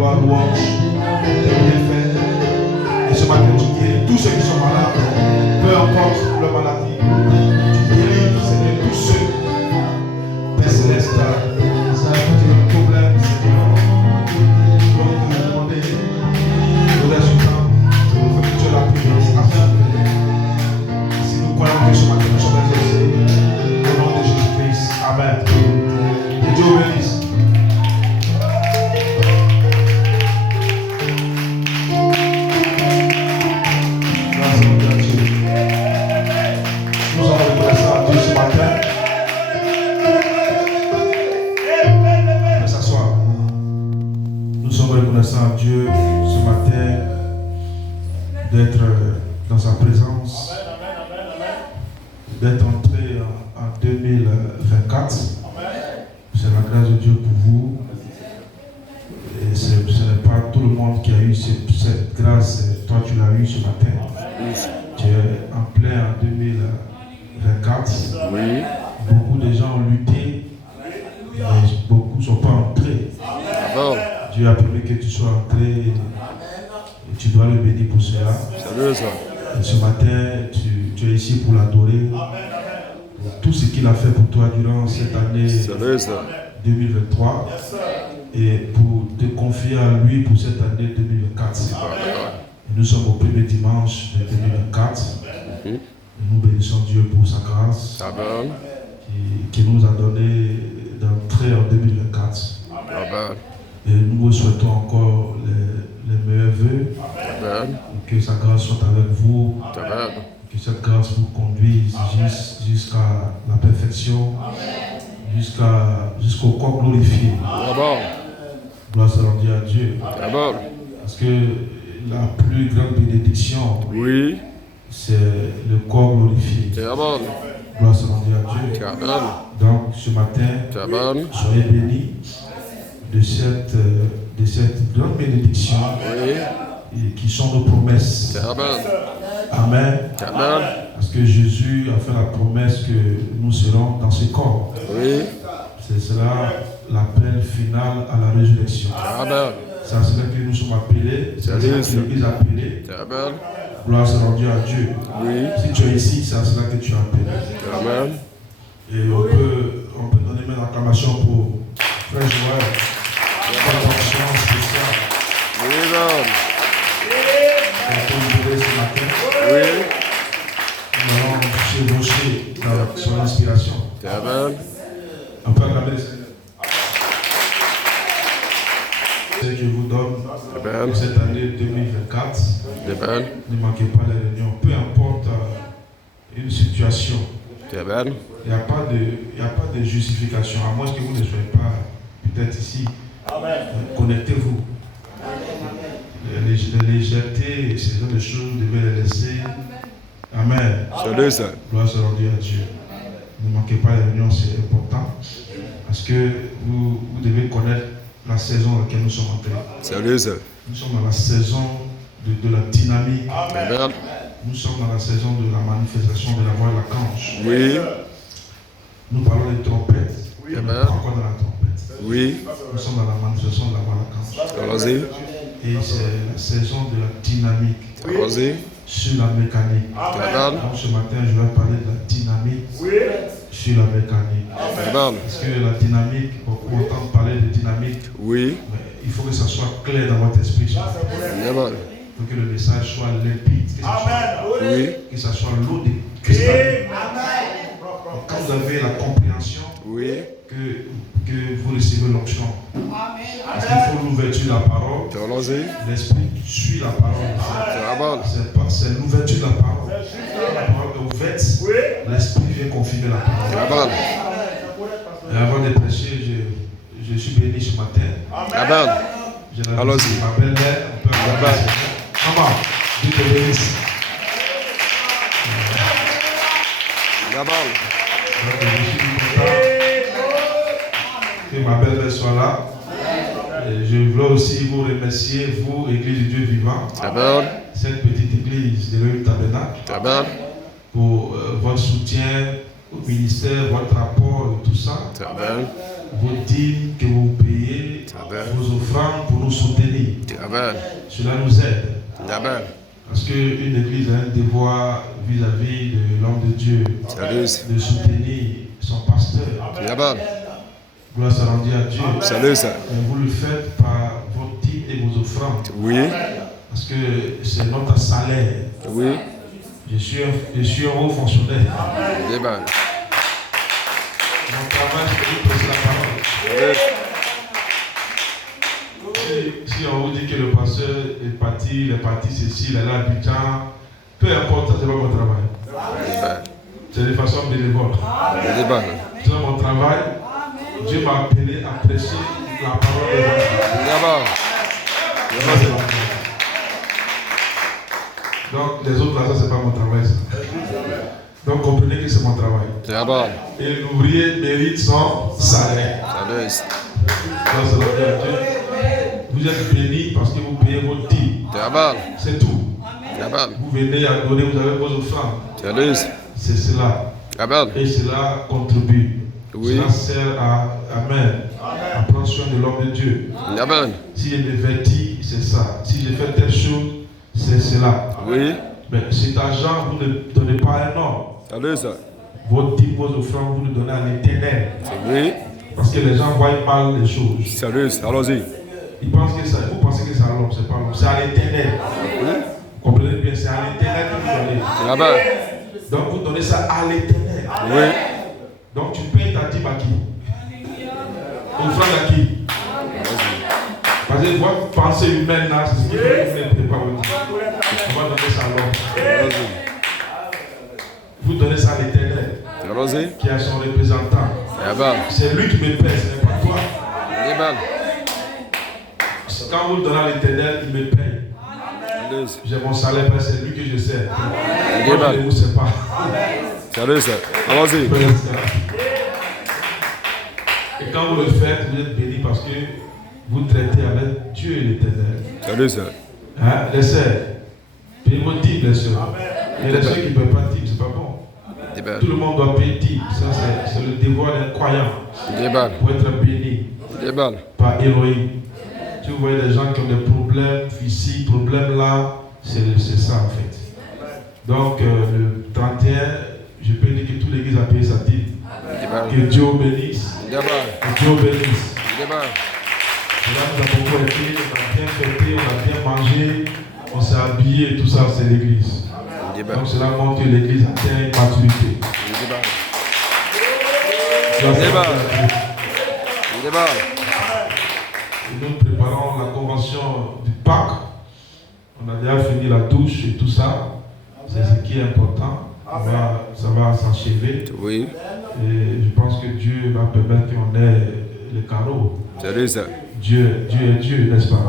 gloire, louange, tes bienfaits. Et ce matin, tu guéris tous ceux qui sont malades, peu importe leur maladie. Tu guéris, Seigneur, tous ceux, Père Céleste, qui ont un problème, Seigneur. Nous voulons te demander le résultat, que tu aies la puissance à faire. Si nous croyons que ce matin, nous sommes exaucés, au nom de Jésus-Christ. Amen. Que Dieu vous bénisse. Reconnaissant à Dieu ce matin d'être dans sa présence, d'être entré en 2024. C'est la grâce de Dieu pour vous. Et ce n'est pas tout le monde qui a eu cette grâce. Toi, tu l'as eu ce matin. Tu es en plein en 2024. Oui. Beaucoup de gens ont lutté, mais beaucoup ne sont pas entrés. Bon. Dieu a permis que tu sois entré et tu dois le bénir pour cela. Salut, ça. Et ce matin, tu es ici pour l'adorer. Pour tout ce qu'il a fait pour toi durant cette année 2023 et pour te confier à lui pour cette année 2024. Et nous sommes au premier dimanche de 2024. Et nous bénissons Dieu pour sa grâce qui nous a donné d'entrer en 2024. Et nous vous souhaitons encore les meilleurs vœux. Que sa grâce soit avec vous. Que cette grâce vous conduise jusqu'à la perfection. Jusqu'au corps glorifié. Gloire soit rendue à Dieu. Parce que la plus grande bénédiction, c'est le corps glorifié. Gloire soit rendue à Dieu. Donc ce matin, soyez bénis de cette grande bénédiction et qui sont nos promesses. Amen. Parce que Jésus a fait la promesse que nous serons dans ce corps. C'est cela l'appel final à la résurrection. C'est à cela que nous sommes appelés. C'est à cela que l'Église est appelée. Gloire soit rendue à Dieu. Si tu es ici, c'est à cela que tu es appelé. Et on peut donner une acclamation pour Frère Joël. Attention spéciale. On peut ce matin. Nous allons chevaucher dans son inspiration. On peut acclamer le Seigneur. Ce que je vous donne pour cette année 2024. Ne manquez pas les réunions. Peu importe une situation. Il n'y a pas de justification, à moins que vous ne soyez pas peut-être ici. Connectez-vous. Les légèretés, ces genre de choses, vous devez les laisser. Amen. Gloire soit rendue à Dieu. Ne manquez pas les réunions, c'est important. Parce que vous devez connaître la saison dans laquelle nous sommes entrés. Nous sommes dans la saison de la dynamique. Nous sommes dans la saison de la manifestation de la voix de l'archange. Nous parlons des trompettes. Nous sommes encore dans la trompette. Nous sommes dans la manifestation de la voix de l'archange. Et c'est la saison de la dynamique sur la mécanique. Donc ce matin, je vais parler de la dynamique sur la mécanique. Parce que la dynamique, beaucoup entendent parler de dynamique, mais il faut que ça soit clair dans votre esprit. Il faut que le message soit limpide, que ça soit l'eau de cristal. Quand vous avez la compréhension que vous recevez l'onction, parce qu'il faut l'ouverture de la parole, l'esprit suit la parole. C'est l'ouverture de la parole. La parole est ouverte, l'esprit vient confirmer la parole. Et avant de prêcher, je suis béni ce matin. Allons-y. Ma belle-mère, on peut avoir maman, Dieu te bénisse. Que ma belle-mère soit là. Et je veux aussi vous remercier, vous, Église du Dieu vivant, cette petite église de l'Œil Tabernacle, pour votre soutien au ministère, votre rapport et tout ça, vos dîmes que vous payez, vos offrandes pour nous soutenir. Cela nous aide. Parce qu'une église a un devoir vis-à-vis de l'homme de Dieu de soutenir son pasteur. Gloire soit rendue à Dieu. Et vous le faites par vos titres et vos offrandes. Parce que c'est notre salaire. Je suis un haut fonctionnaire. Mon travail, c'est de prêcher la parole. Si on vous dit que le pasteur est parti, il est parti ceci, il est là à Abidjan, peu importe, ça c'est pas mon travail. C'est de façon bénévole. C'est mon travail. Dieu m'a appelé à prêcher la parole de Dieu. Donc les autres là, ça c'est pas mon travail. Ça. Donc comprenez que c'est mon travail. Et l'ouvrier mérite son salaire. Vous êtes bénis parce que vous payez vos dîmes. C'est tout. Vous venez adorer, vous avez vos offrandes. C'est cela. Et cela contribue. Cela sert à prendre soin de l'homme de Dieu. Si je me vêtis, c'est ça. Si je fais telle chose, c'est cela. Mais cet argent, vous ne donnez pas à un homme. Vos dîmes, vos offrandes, vous le donnez à l'Éternel. Parce que les gens voient mal les choses. Ils pensent que ça, vous pensez que c'est à l'homme, c'est pas à l'homme, c'est à l'Éternel. Vous comprenez bien, c'est à l'Éternel que vous donnez. Donc vous donnez ça à l'Éternel. Donc tu payes ta dîme à qui? Offrande à qui? Parce que votre pensée humaine là, c'est ce qui fait que vous ne payez pas votre dîme. On va donner ça à l'homme. Vous donnez ça à l'Éternel, qui a son représentant. C'est lui qui me paie, ce n'est pas toi. Quand vous le donnez à l'Éternel, il me paye. J'ai mon salaire, c'est lui que je sers. Moi, je ne vous sais pas. Et quand vous le faites, vous êtes bénis parce que vous traitez avec Dieu et l'Éternel. Les sœurs, payez vos dîmes, les sœurs. Et les sœurs qui ne payent pas de dîmes, c'est pas bon. Tout le monde doit payer dîmes. Ça, c'est le devoir d'un croyant pour être béni par Elohim. Si vous voyez des gens qui ont des problèmes ici, problèmes là, c'est ça en fait. Donc le 31, je peux dire que toute l'église a payé sa dîme. Que Dieu bénisse. Que Dieu bénisse. Là, nous avons beaucoup été, on a bien fêté, on a bien mangé, on s'est habillé, tout ça, c'est l'église. Donc cela montre que l'église atteint une maturité. Et nous préparons la convention du Pâques. On a déjà fini la douche et tout ça. C'est ce qui est important. Ça va s'achever. Et je pense que Dieu va permettre qu'on ait les carreaux. Dieu est Dieu, n'est-ce pas?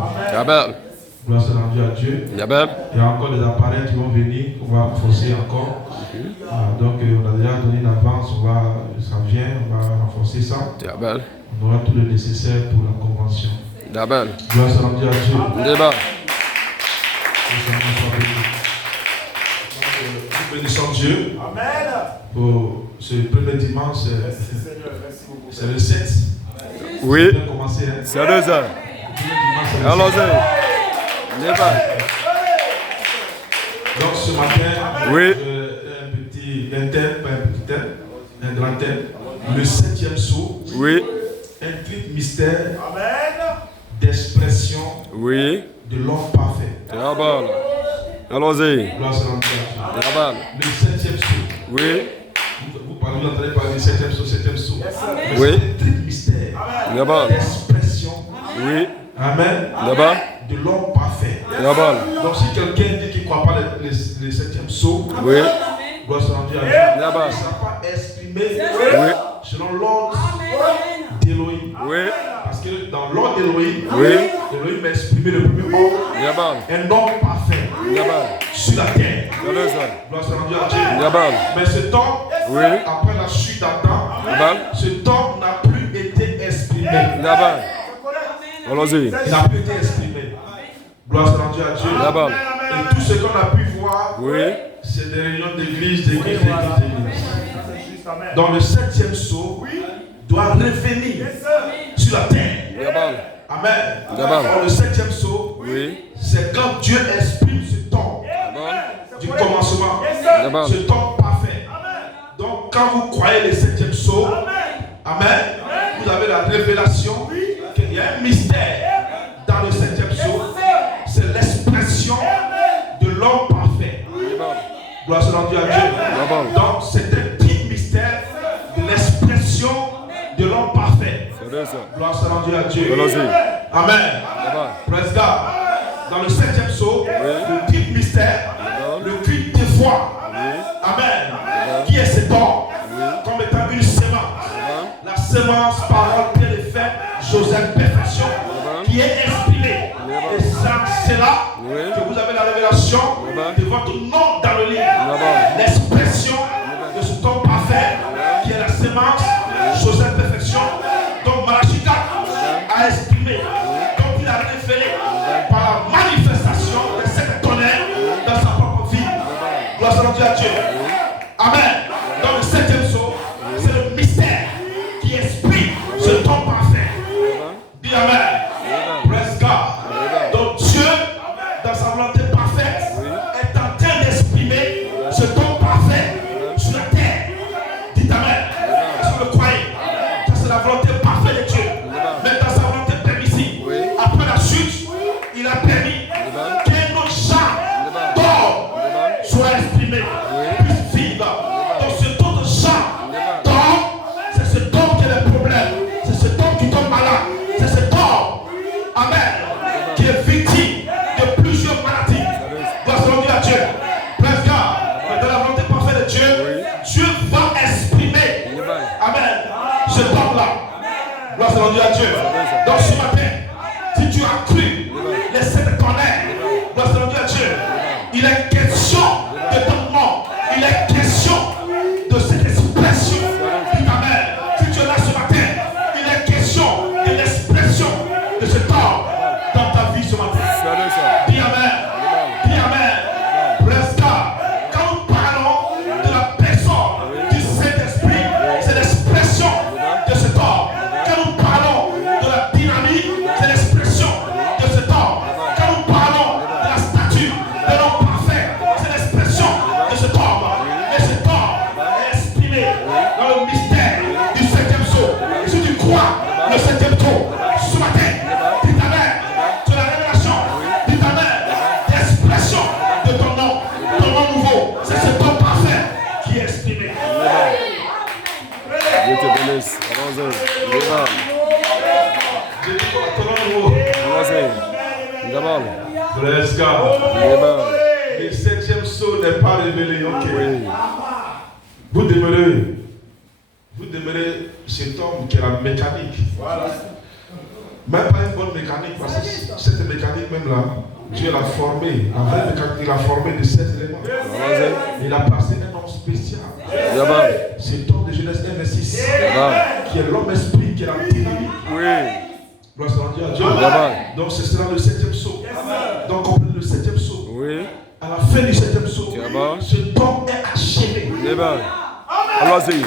Gloire soit rendue à Dieu. Il y a encore des appareils qui vont venir. On va renforcer encore. Donc on a déjà donné une avance. Ça vient. On va renforcer ça. On aura tout le nécessaire pour la convention. Gloire soit rendue à Dieu. Nous bénissons Dieu. Pour ce premier dimanche, c'est le 7. Oui. C'est à 2h. Allons-y. Donc ce matin, oui. Un petit thème, pas un petit thème, un grand thème. Le 7e sceau. Oui. Un triple mystère d'expression de l'homme parfait. Allons-y. Gloire soit rendue à Dieu. Le 7e sceau. Oui. Vous entendez parler du 7e sceau, 7e sceau. Oui. C'est un triple mystère d'expression. Oui. Amen. De l'homme parfait. Donc si quelqu'un dit qu'il ne croit pas le 7e sceau, gloire soit rendue à Dieu. Il ne sera pas exprimé selon l'ordre d'Élohim. Parce que dans l'ordre d'Élohim, Élohim a exprimé le premier homme, un homme parfait sur la terre. Gloire soit rendue à Dieu. Mais cet homme, après la chute d'Adam, cet homme n'a plus été exprimé. Il n'a plus été exprimé. Gloire soit rendue à Dieu. Et tout ce qu'on a pu voir, c'est des réunions d'église. Donc le 7e sceau doit revenir sur la terre. Amen. D'abord. Dans le 7e sceau, Oui. c'est quand Dieu exprime ce temps du commencement, D'abord. ce temps parfait. Donc, quand vous croyez le 7e sceau, amen, vous avez la révélation qu'il y a un mystère dans le 7e sceau. C'est l'expression de l'homme parfait. Gloire soit rendue à Dieu. Donc, c'est un petit mystère de l'expression de l'homme parfait. Gloire soit rendue à Dieu. Amen. Praise God. Dans le 7e sceau, le petit mystère, le culte de foi. Amen. Qui est cet homme? Comme étant une sémence. La sémence, parole, pied de fait, Joseph, perfection, qui est exprimée. Et ça, c'est là que vous avez la révélation de votre nom dans le livre. L'expression de ce temps parfait, qui est la sémence, Joseph, perfection. Donc, Malachie 4 a exprimé. Donc, il a révélé par la manifestation de cette tonnerre dans sa propre vie. Gloire soit à Dieu. Amen. Dans le 7e sceau, c'est le mystère qui exprime ce temps parfait. Dis Amen. Praise God. Donc Dieu, dans sa volonté parfaite, est en train d'exprimer ce temps parfait sur la terre. Dites Amen. Est-ce que vous le croyez? Ça, c'est la volonté parfaite de Dieu. Mais dans sa volonté permissive, après la chute, il a permis qu'un autre genre d'or soit exprimé, puisse vivre. Donc ce don de genre d'or, c'est ce don qui est le problème. C'est ce don qui tombe malade. C'est ce don, amen, qui est victime de plusieurs maladies. Gloire soit à Dieu. Praise God. Mais dans la volonté parfaite de Dieu, Dieu va exprimer, amen, ce don-là. Gloire soit à Dieu. Donc ce matin, si tu as cru les 7 tonnerres, gloire soit à Dieu, il est question de ton nom. Il est question de cette expression. Dis amen. Si tu es là ce matin, il est question de l'expression de ce temps dans ta vie ce matin. Dis amen. Dis amen. Praise God. Quand nous parlons de la personne du Saint-Esprit, c'est l'expression de ce temps. Quand nous parlons de la dynamique, c'est l'expression de ce temps. Quand nous parlons de la statue de l'homme parfait, c'est l'expression de ce temps. Et ce temps est exprimé dans le mystère du 7e sceau. Et si tu crois le 7e sceau, ce matin, dis ta mère, tu as la révélation, dis ta mère, l'expression de ton nom nouveau. C'est ce temps parfait qui est exprimé. Dieu te bénisse. J'ai dit quoi, ton nom nouveau. D'abord. Praise God. Le 7e sceau n'est pas révélé. Ok. Vous demeurez cet homme qui a la mécanique. Même pas une bonne mécanique, parce que cette mécanique même là, Dieu l'a formée. La vraie mécanique, il l'a formée de 16 éléments. Il a placé un homme spécial. C'est homme de Genèse 1 et 6. Qui est l'homme esprit, qui est la dynamique. Gloire soit à Dieu. Donc ce sera le 7e sceau. Donc comprenez le 7e sceau. À la fin du 7e sceau, ce temps est achevé. Allons-y.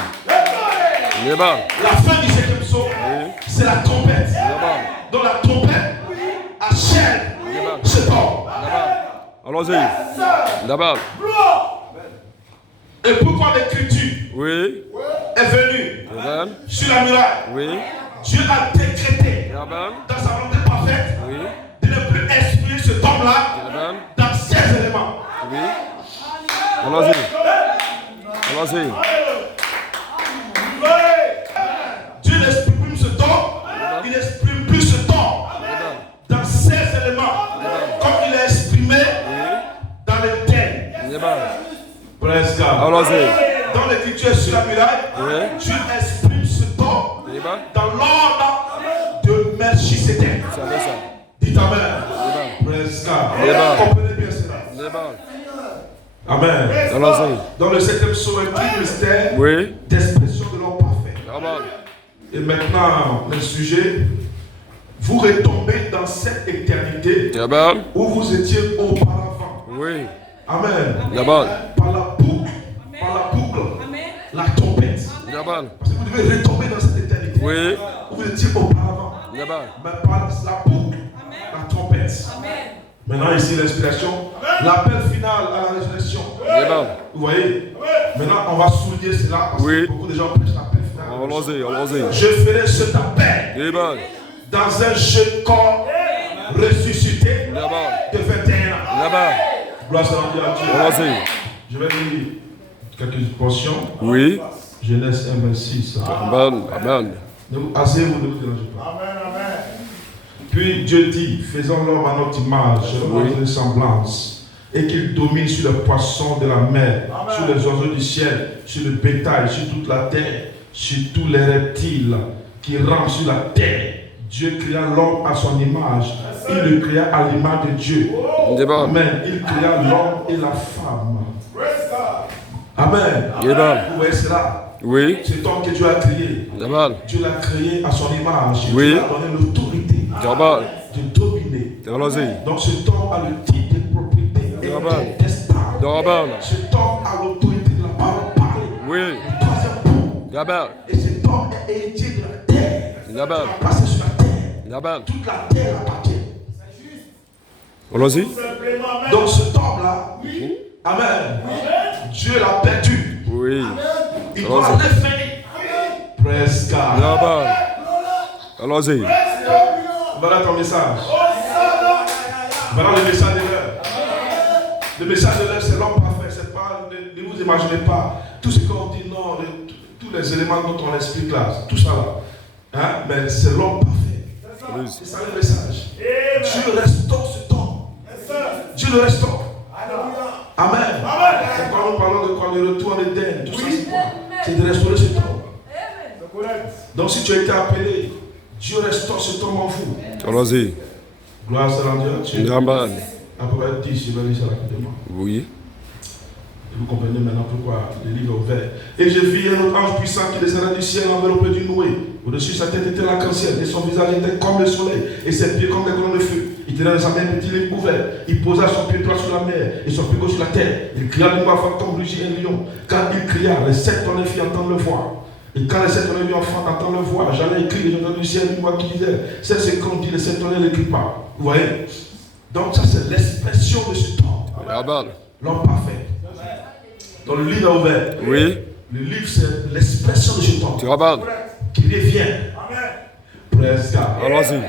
La fin du 7e sceau, c'est la trompette. Donc la trompette achève ce temps. Allons-y. D'abord. Et pourquoi l'écriture est venue sur la muraille? Dieu a décrété dans sa volonté parfaite de ne plus exprimer ce temps-là dans 16 éléments. Allons-y. Dieu n'exprime plus ce temps, il n'exprime plus ce temps dans 16 éléments, comme il est exprimé dans les thèmes. Praise God. Dans l'écriture sur la muraille, Dieu exprime ce temps dans l'ordre de Melchisédek. Dites Amen. Praise God. Comprenez bien cela. Amen. Dans le 7e sceau, un petit mystère d'expression de l'homme parfait. Et maintenant, le sujet, vous retombez dans cette éternité où vous étiez auparavant. Amen. Par la boucle, la trompette. Parce que vous devez retomber dans cette éternité où vous étiez auparavant. mais par la boucle, la trompette. Maintenant, ici, l'inspiration, l'appel final à la résurrection. Vous voyez? Maintenant, on va souligner cela parce que beaucoup de gens prêchent l'appel final. Allons-y. Je ferai cet appel dans un jeune corps ressuscité de 21 ans. Gloire à Dieu. Je vais lire quelques portions. Oui. Genèse 1, 26. Amen. Asseyez-vous, ne vous dérangez pas. Puis Dieu dit, faisons l'homme à notre image, à notre semblance, et qu'il domine sur les poissons de la mer, sur les oiseaux du ciel, sur le bétail, sur toute la terre, sur tous les reptiles qui rampent sur la terre. Dieu créa l'homme à son image. Il le créa à l'image de Dieu. Amen. Il créa l'homme et la femme. Amen. Vous voyez cela? Oui. Cet homme que Dieu a créé. Dieu l'a créé à son image. Dieu lui a donné l'autorité de dominer. Donc cet homme a le titre de propriété intestable. Cet homme a l'autorité de la parole parlée. Oui. Le troisième point. Et cet homme est héritier de la terre. Il va passer sur la terre. Toute la terre appartient. Allons-y. Donc cet homme-là, amen. Dieu l'a perdu. Oui. Il doit le finir. Presque. Allons-y. Voilà ton message. Voilà le message de l'heure. Le message de l'heure, c'est l'homme parfait. C'est pas, ne vous imaginez pas tout ce qu'on dit, non, tous les éléments dont on explique là, tout ça là. Hein? Mais c'est l'homme parfait. C'est ça le message. Dieu restaure cet homme. Dieu le restaure. Amen. Quand nous parlons de quoi? Le retour en Éden, tout ça, c'est quoi? C'est de restaurer cet homme. Donc si tu as été appelé, Dieu restaure cet homme en vous. Allons-y. Gloire à Dieu. Amen. À peu près 10, je vais lire ça rapidement. Oui. Et vous comprenez maintenant pourquoi le livre est ouvert. Et je vis un autre ange puissant qui descendait du ciel enveloppé d'une nouée. Au-dessus, sa tête était l'arc-en-ciel et son visage était comme le soleil et ses pieds comme des colonnes de feu. Il tenait dans sa main un petit livre ouvert. Il posa son pied droit sur la mer et son pied gauche sur la terre. Il cria d'une voix forte comme rugit un lion. Quand il cria, les 7 tonnerres firent entendre le voix. Et quand les 7 tonnerres lui enfants entendent le voix, j'allais écrire, j'ai entendu du ciel une voix qui disait, c'est ce qu'on dit, les 7 tonnerres n'écrivent pas. Vous voyez? Donc ça c'est l'expression de ce temps. L'homme parfait. Dans le livre ouvert. Oui. Le livre c'est l'expression de ce temps. Qui revient. Presque. Allons-y.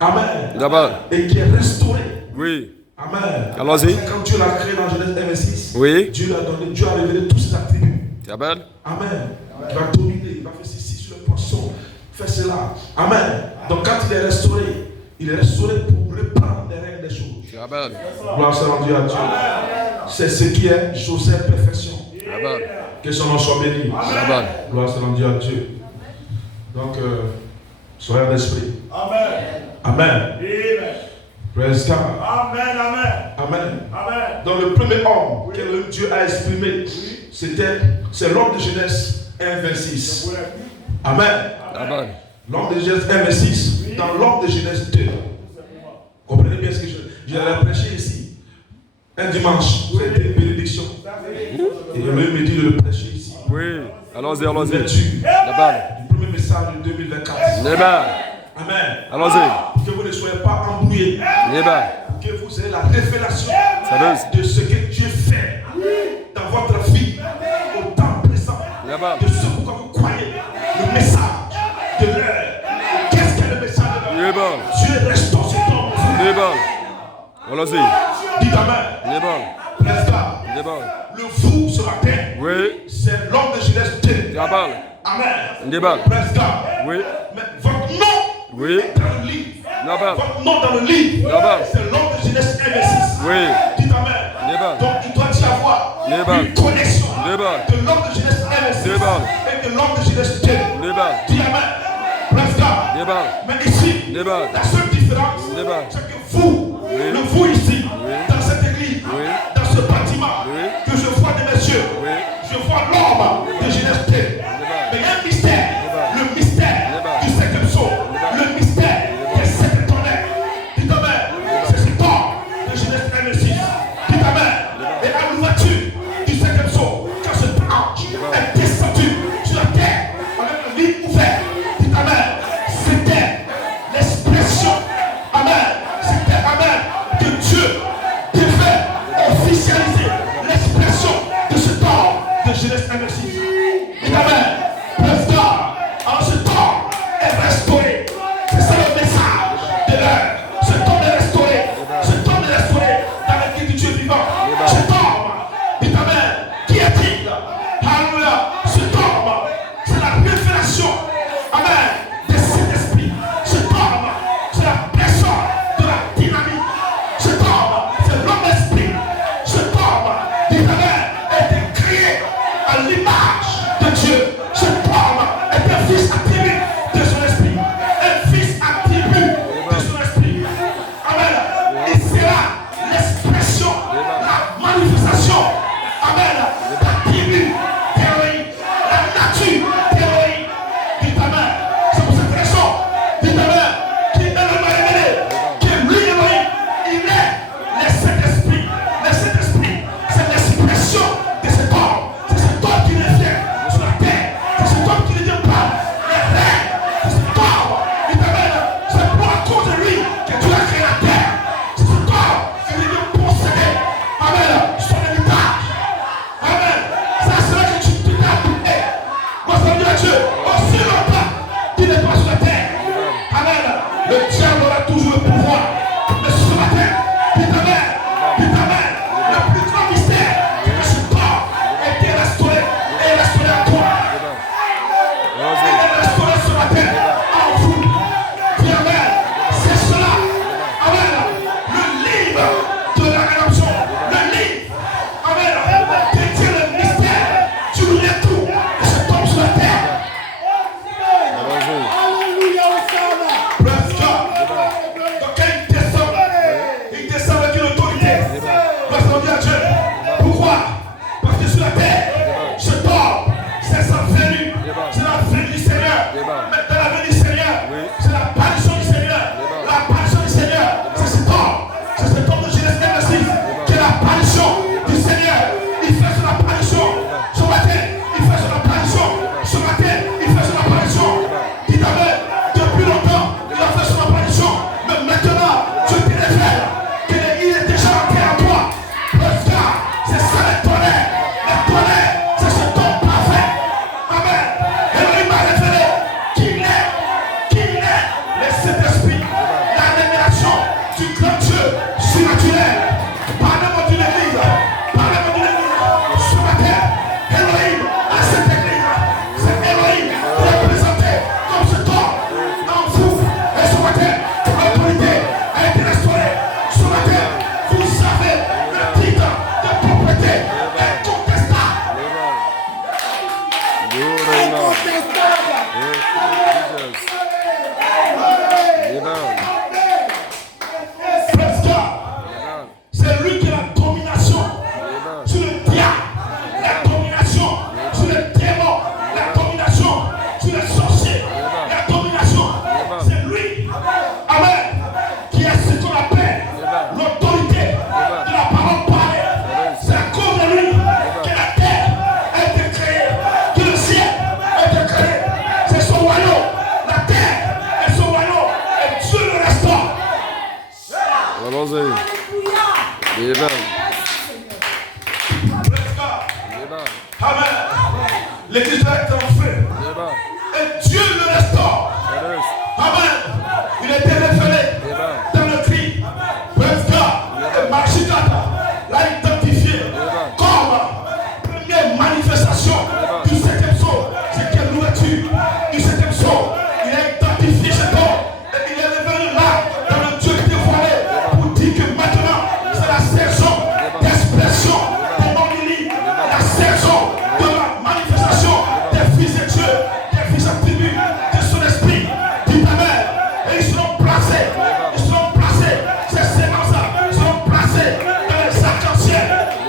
Amen. Et qui est restauré. Oui. Amen. Allons-y. Quand Dieu l'a créé dans Genèse 1, 6, oui. Dieu l'a donné, Dieu a révélé tous ses attributs. Amen. Amen. Il va dominer, il va faire ceci sur le poisson, faire cela. Amen. Donc quand il est restauré pour reprendre les règles des choses. Amen. Gloire soit rendue à Dieu. C'est ce qui est Joseph perfection. Amen. Que son nom soit béni. Amen. Gloire soit rendue à Dieu. Donc, soyez en esprit. Amen. Amen. Praise God. Amen. Amen. Donc le premier homme que le Dieu a exprimé, c'est l'homme de Genèse 1, 26. Amen. L'homme de Genèse 1, 26. Dans l'homme de Genèse 2. Comprenez bien ce que je l'ai prêché ici. Un dimanche, c'était une bénédiction. Et le me dit de le prêcher ici. Oui. Allons-y. Du premier message de 2024. Amen. Allons-y. Que vous ne soyez pas embrouillés. Que vous ayez la révélation de ce que Dieu fait dans votre vie au temps présent. De ce pourquoi vous croyez. Le message de l'heure. Qu'est-ce que le message de l'heure? Dieu restaure ce temps. Allons-y. Dites Amen. Le vous ce matin, c'est l'homme de Genèse 2. Amen. Oui. Mais votre nom est dans le livre. Votre nom dans le livre, c'est l'homme de Genèse 1, 6. Dites Amen. Donc il doit y avoir une connexion de l'homme de Genèse 1, 6 et de l'homme de Genèse 2. Dis Amen. Mais ici, la seule différence, c'est que vous, le vous ici, dans cette église, dans ce bâtiment, que je vois de mes yeux, je vois l'homme de Genèse 2. Mais il y a un mystère, le mystère du cinquième saut, le mystère des 7 tonnerres. Dites Amen. C'est ce temps de Genèse 1 et 6. Dites Amen. Et à l'ouverture du cinquième saut, quand cet ange est descendu sur la terre avec le livre ouvert, dites Amen. C'était avez le titre de propriété incontestable. C'est lui qui a la domination sur le diable, la domination sur le démon, la domination sur les sorciers, la domination. C'est lui, amen, qui a ce qu'on appelle l'autorité de la parole parlée. C'est à cause de lui que la terre a été créée, que le ciel a été créé. C'est son royaume, la terre est son royaume, et Dieu le restaure. Allons-y. Amen. Amen. L'église doit être en feu. Et Dieu le restaure. Amen. Il a été révélé dans le cri. Et Marchikata l'a identifié comme première manifestation du 7e saut. C'est quelle nourriture du 7e saut. Il a identifié cet homme. Et il est revenu là dans le Dieu dévoilé pour dire que maintenant c'est la saison d'expression de mon mini, la saison de la manifestation des fils de Dieu, des fils attribués de son esprit, dit Amen. Et ils seront placés, ces sémences seront placées dans les arcs-en-ciel,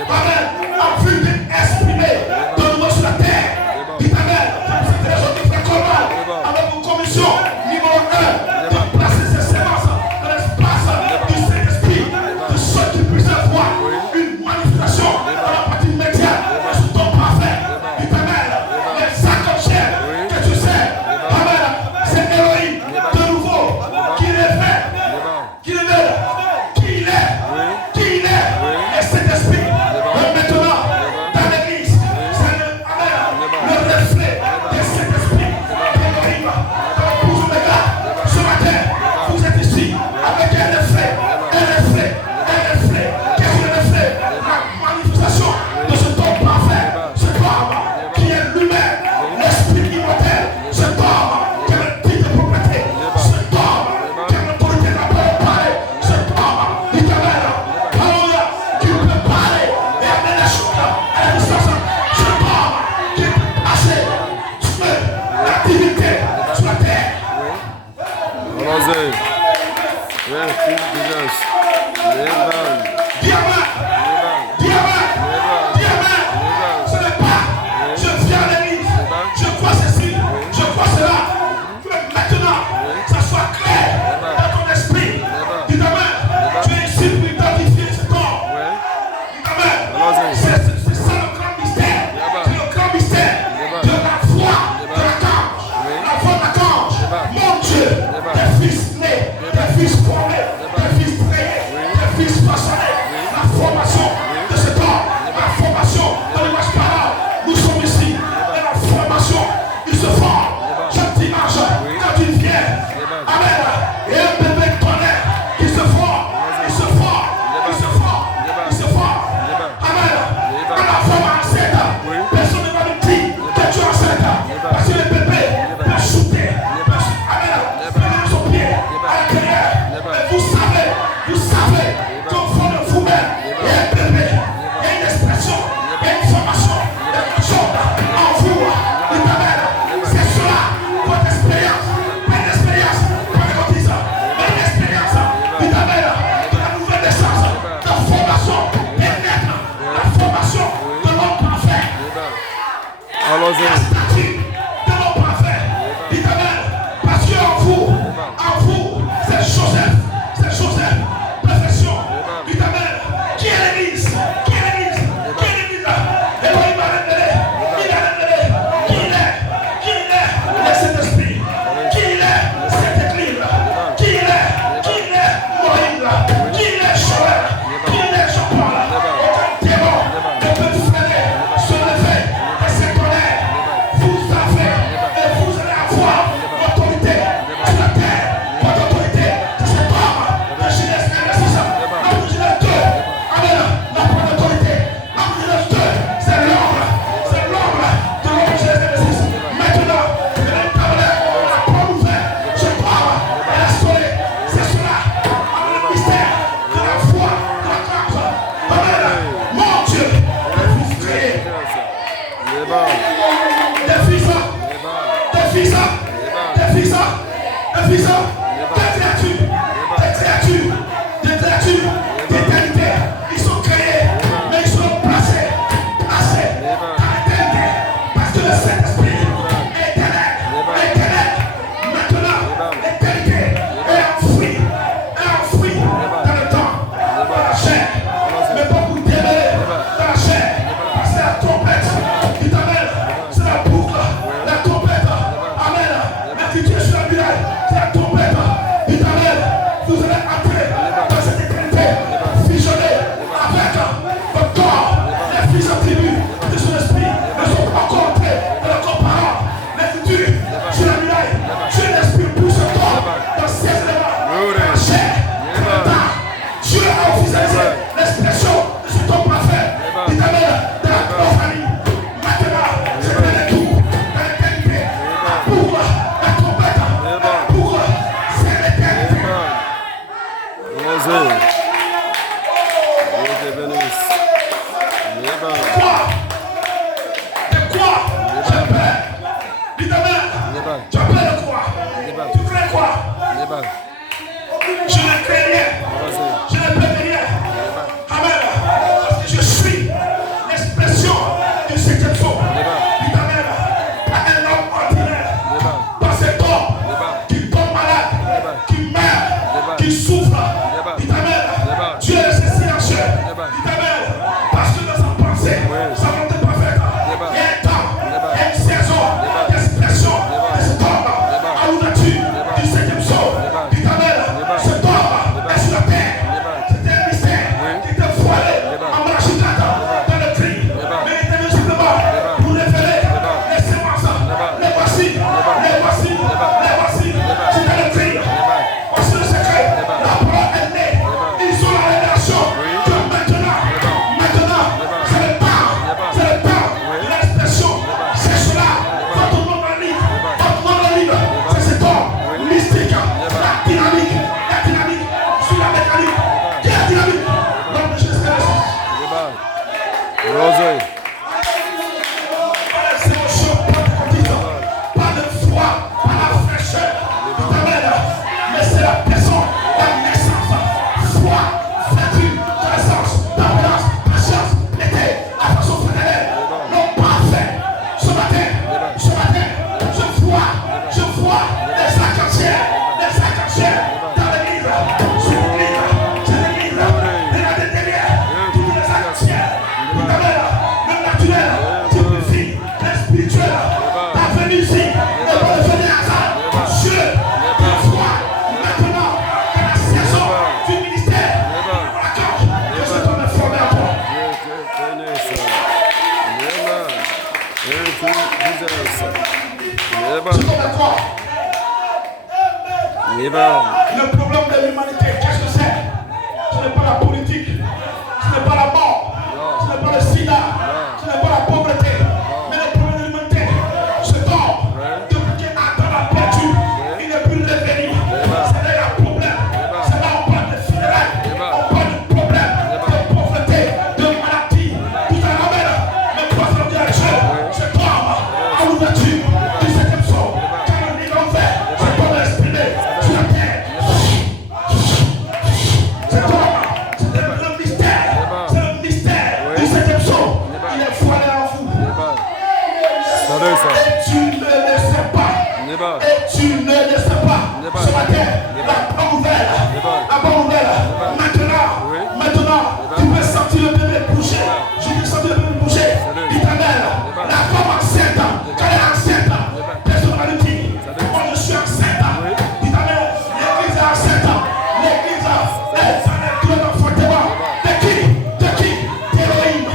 Amen, en vue d'exprimer de nouveau sur la terre, dit Amen. C'est les autres qui font comment, avec une commission numéro 1, de placer ces sémences dans l'espace du Saint-Esprit, de ceux qui puissent avoir une manifestation dans la partie médiane de ton parfait. Dit Amen. Les arcs-en-ciel que tu sais, Amen, c'est Elohim de nouveau qui révèle, qui il est, et cet esprit, maintenant, dans l'église, c'est le reflet de cet esprit d'Elohim. Pour les gars, ce matin, vous êtes ici avec un reflet. Qu'est-ce que le reflet? La manifestation de ce homme parfait, cet homme qui est lui-même l'esprit immortel, cet homme qui a le titre de propriété, cet homme qui a l'autorité de la parole parlée, cet homme qui peut parler et amener les choses à la distance, cet homme qui peut passer l'activité sur la terre. Allons-y. Yes, Jesus. Amen. Dis Amen. Dis Amen. Dis Amen. Ce n'est pas je viens à l'église, je crois ceci, je crois cela. Que maintenant, ça soit clair dans ton esprit. Dis Amen. Tu es ici pour identifier cet homme. Dis Amen. C'est ça le grand mystère. C'est le grand mystère de la foi de l'archange. La foi de l'archange. Mon Dieu, des fils nés, des fils formés, des fils créés, des fils façonnés. La formation de cet homme, la formation de l'image parole. Nous sommes ici. Et la formation, il se forme. Chaque dimanche, quand il vient. Amen. Et un bébé tonnerre qui se forme. Il se forme. Il se forme. Il se forme. Amen. Quand la femme est enceinte, personne ne va lui dire que tu es enceinte. Parce que le bébé peut shooter. Amen. Peut son pied à l'intérieur. Et vous savez qu'au fond de vous-même, il y a un bébé, il y a une expression, il y a une formation, quelque chose en vous. Amen. C'est cela, votre expérience, pas une expérience, pas une bêtise, mais une expérience, Amen, de la nouvelle naissance, de formation, et naître, la formation de l'homme parfait. Allons-y. La statue de l'homme parfait, Amen, parce qu'en vous, c'est Joseph, perfection, Amen. Qui est l'église? Qui est l'église? Qui est l'église? Et toi, il m'a révélé, qui il est, le Saint-Esprit, qui il est, cette église, qui il est, Moïse, qui il est, Joël, qui il est, Jean-Paul, aucun démon ne peut freiner, se lever et s'étonner. d'éternité. Ils sont créés, mais ils sont placés parce que le Saint-Esprit est éternel. Maintenant, l'éternité est enfouie dans le temps, dans la chair. Mais beaucoup démêlés dans la chair, parce que la trompette qui t'amène, c'est la boucle, la trompette. Amen. L'institution sur la muraille, c'est la trompette qui t'amène. Vous allez entrer dans cette éternité, fusionner avec votre corps. Les fils en tribu de son esprit ne sont pas encore entrés dans le corps parent. L'institut sur la muraille, sur l'esprit pousse son corps dans ces éléments. La chair, le temps. Dieu a officialisé l'expression de ce ton parfait qui t'amène dans la famille. Maintenant, c'est le retour dans l'éternité pour la trompette, pour c'est l'éternité. Dieu te bénisse. Quoi? J'ai peur. Dis ta main. Tu as peur de quoi? Tu crains quoi? Je ne crains rien. Je ne peur de rien. Amen. Parce que je suis l'expression du septième jour. Dis ta main. Pas un homme ordinaire. Pas cet homme qui tombe malade, qui meurt, qui souffre. Dis ta main. Dieu est silencieux. Dis ta main. Parce que dans sa pensée, sa volonté parfaite, il y a un temps, il y a une saison d'expression de cet homme à l'ouverture du septième jour. Dis ta main. Cet homme est sur la terre. C'était un mystère qui était voilé en marchicade dans le cri. Mais il était venu simplement pour révéler les semences. Les voici. C'était le cri. Voici le secret. La parole est née. Ils ont la révélation que maintenant, c'est le temps. L'expression, c'est cela. Votre nom dans le livre. C'est cet homme mystique. La dynamique. Sur la mécanique. Qui est la dynamique? L'homme de Jésus Christ. C'est un choc pentecôtiste. Pas de foi, pas la fraîcheur. Mais c'est la personne, la naissance. Foi, vertu, connaissance, tempérance, patience, l'été, affection fraternelle. L'homme parfait. Ce matin, je vois les arcs-en-ciel dans l'église. C'est l'église. Regardez derrière, tous les arcs-en-ciel. Le naturel, Dieu purifie, le spirituel. Ta venue ici, ne pas devenir hasard. Dieu, la foi, maintenant, dans la saison du ministère, accorde que cet homme est formé à toi. Tu connais quoi? Le problème de l'humanité, qu'est-ce que c'est? Ce n'est pas la politique, ce n'est pas la mort, ce n'est pas le sida, ce n'est pas la pauvreté, mais le problème de l'humanité, cet homme, depuis qu'Adam a perdu, il n'est plus revenu. C'est là le problème. C'est là on parle de funérailles, on parle de problème, de pauvreté, de maladie, tout à l'amène. Mais quoi ça veut dire Dieu? Cet homme a l'ouverture du septième jour, car le livre ouvert, cet homme est exprimé sur la terre. Cet homme, c'est le mystère du septième jour. Il est voilé en vous. Et tu ne le sais pas. Et tu ne le sais pas. Ce matin, la bonne nouvelle. Maintenant, tu peux sentir le bébé bouger. Je peux sentir le bébé bouger. L'éternel, la femme enceinte, quand elle est enceinte, personne ne le dit. Moi, je suis enceinte. L'éternel, l'église est enceinte. L'église est tout l'enfantement. De qui? D'héroïne.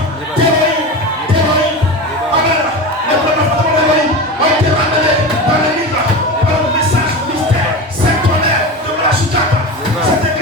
Amen. Le premier enfantement d'héroïne a été ramené dans l'église par le message mystère, Saint-Tonnerre de la Chicago. Cette église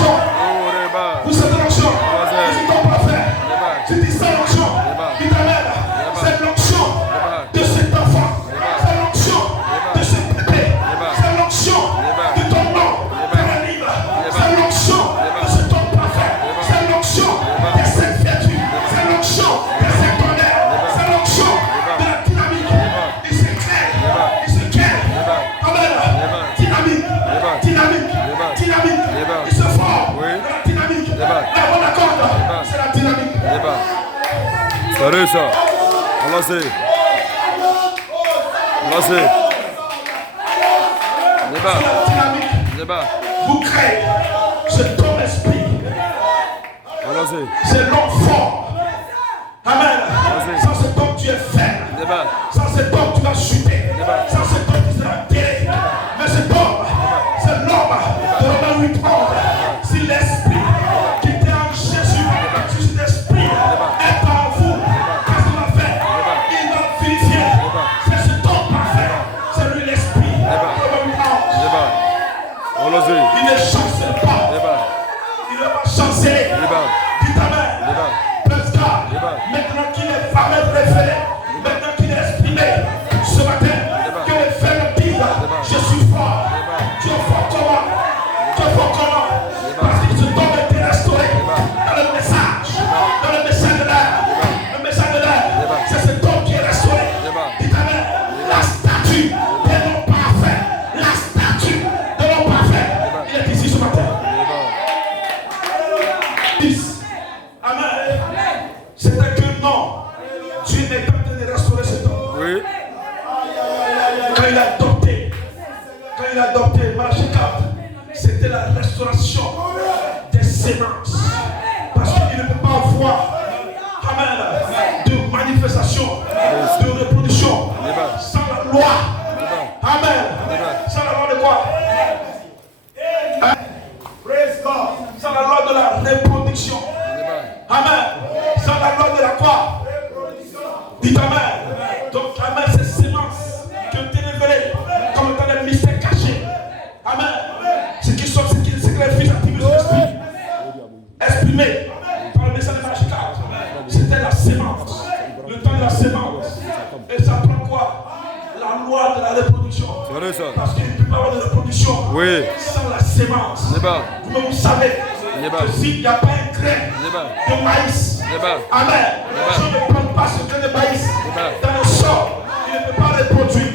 l'onction. Vous sentez l'onction. C'est ton parfait. Je dis ça l'onction. Dites amen. C'est l'onction de cet enfant. C'est l'onction de ce bébé. C'est l'onction de ton nom. C'est l'onction de ce ton parfait. C'est l'onction de cette vertu. C'est l'onction de cet honneur. C'est l'onction de la dynamique. Il se crée. Il se crée. Amen. Dynamique. Dynamique. Dynamique. Il se forme. La dynamique. La bonne accorde. C'est la dynamique. Salut ça. Lancez. Lancez. Débat. Vous créez. C'est ton esprit. Lancez. C'est l'homme fort. Amen. Sans cet homme, tu es faible. Sans cet homme, tu vas chuter. Sans cet homme, tu seras terrible. Mais cet homme, c'est l'homme de Romains 8 11. Si l'esprit qui était en Jésus, si cet esprit est en vous, qu'est-ce qu'il va faire? Il va vérifier. C'est cet homme parfait. C'est lui l'esprit. Romains 8 11. Il ne chancelle pas. Il ne va pas chanceler. Dites amen. Praise God. Maintenant qu'il est fameux révélé, maintenant qu'il est exprimé, ce matin, que les frères disent, je suis fort. Tu es fort comment? Tu es fort comment? Parce que ce don a été restauré dans le message de l'air. Le message de l'air, c'est ce don qui est restauré. Dites amen. La statue de l'homme parfait. La statue de l'homme parfait. Il est ici ce matin. Amen. C'était que non. Dieu n'est pas en train de restaurer cet homme. Quand il a adopté Malachie 4, c'était la restauration des sémences. Parce qu'il ne peut pas avoir, amen, de manifestation, de reproduction sans la loi. Amen. Sans la loi de quoi? Praise God. Sans la loi de la reproduction. Amen. Sans la loi de la quoi? Dites amen. Donc amen, ces sémences qui ont été révélées comme étant des mystères cachés. Amen. Ce qui sont, ce que les fils actifs de l'esprit exprimé par le message de Malachie 4. C'était la sémence. Le temps de la sémence. Et ça prend quoi? La loi de la reproduction. Parce qu'il ne peut pas avoir de reproduction sans la sémence. Vous savez que s'il n'y a pas un grain de maïs, amen, si on ne prend pas ce grain de maïs dans le sol, il ne peut pas reproduire.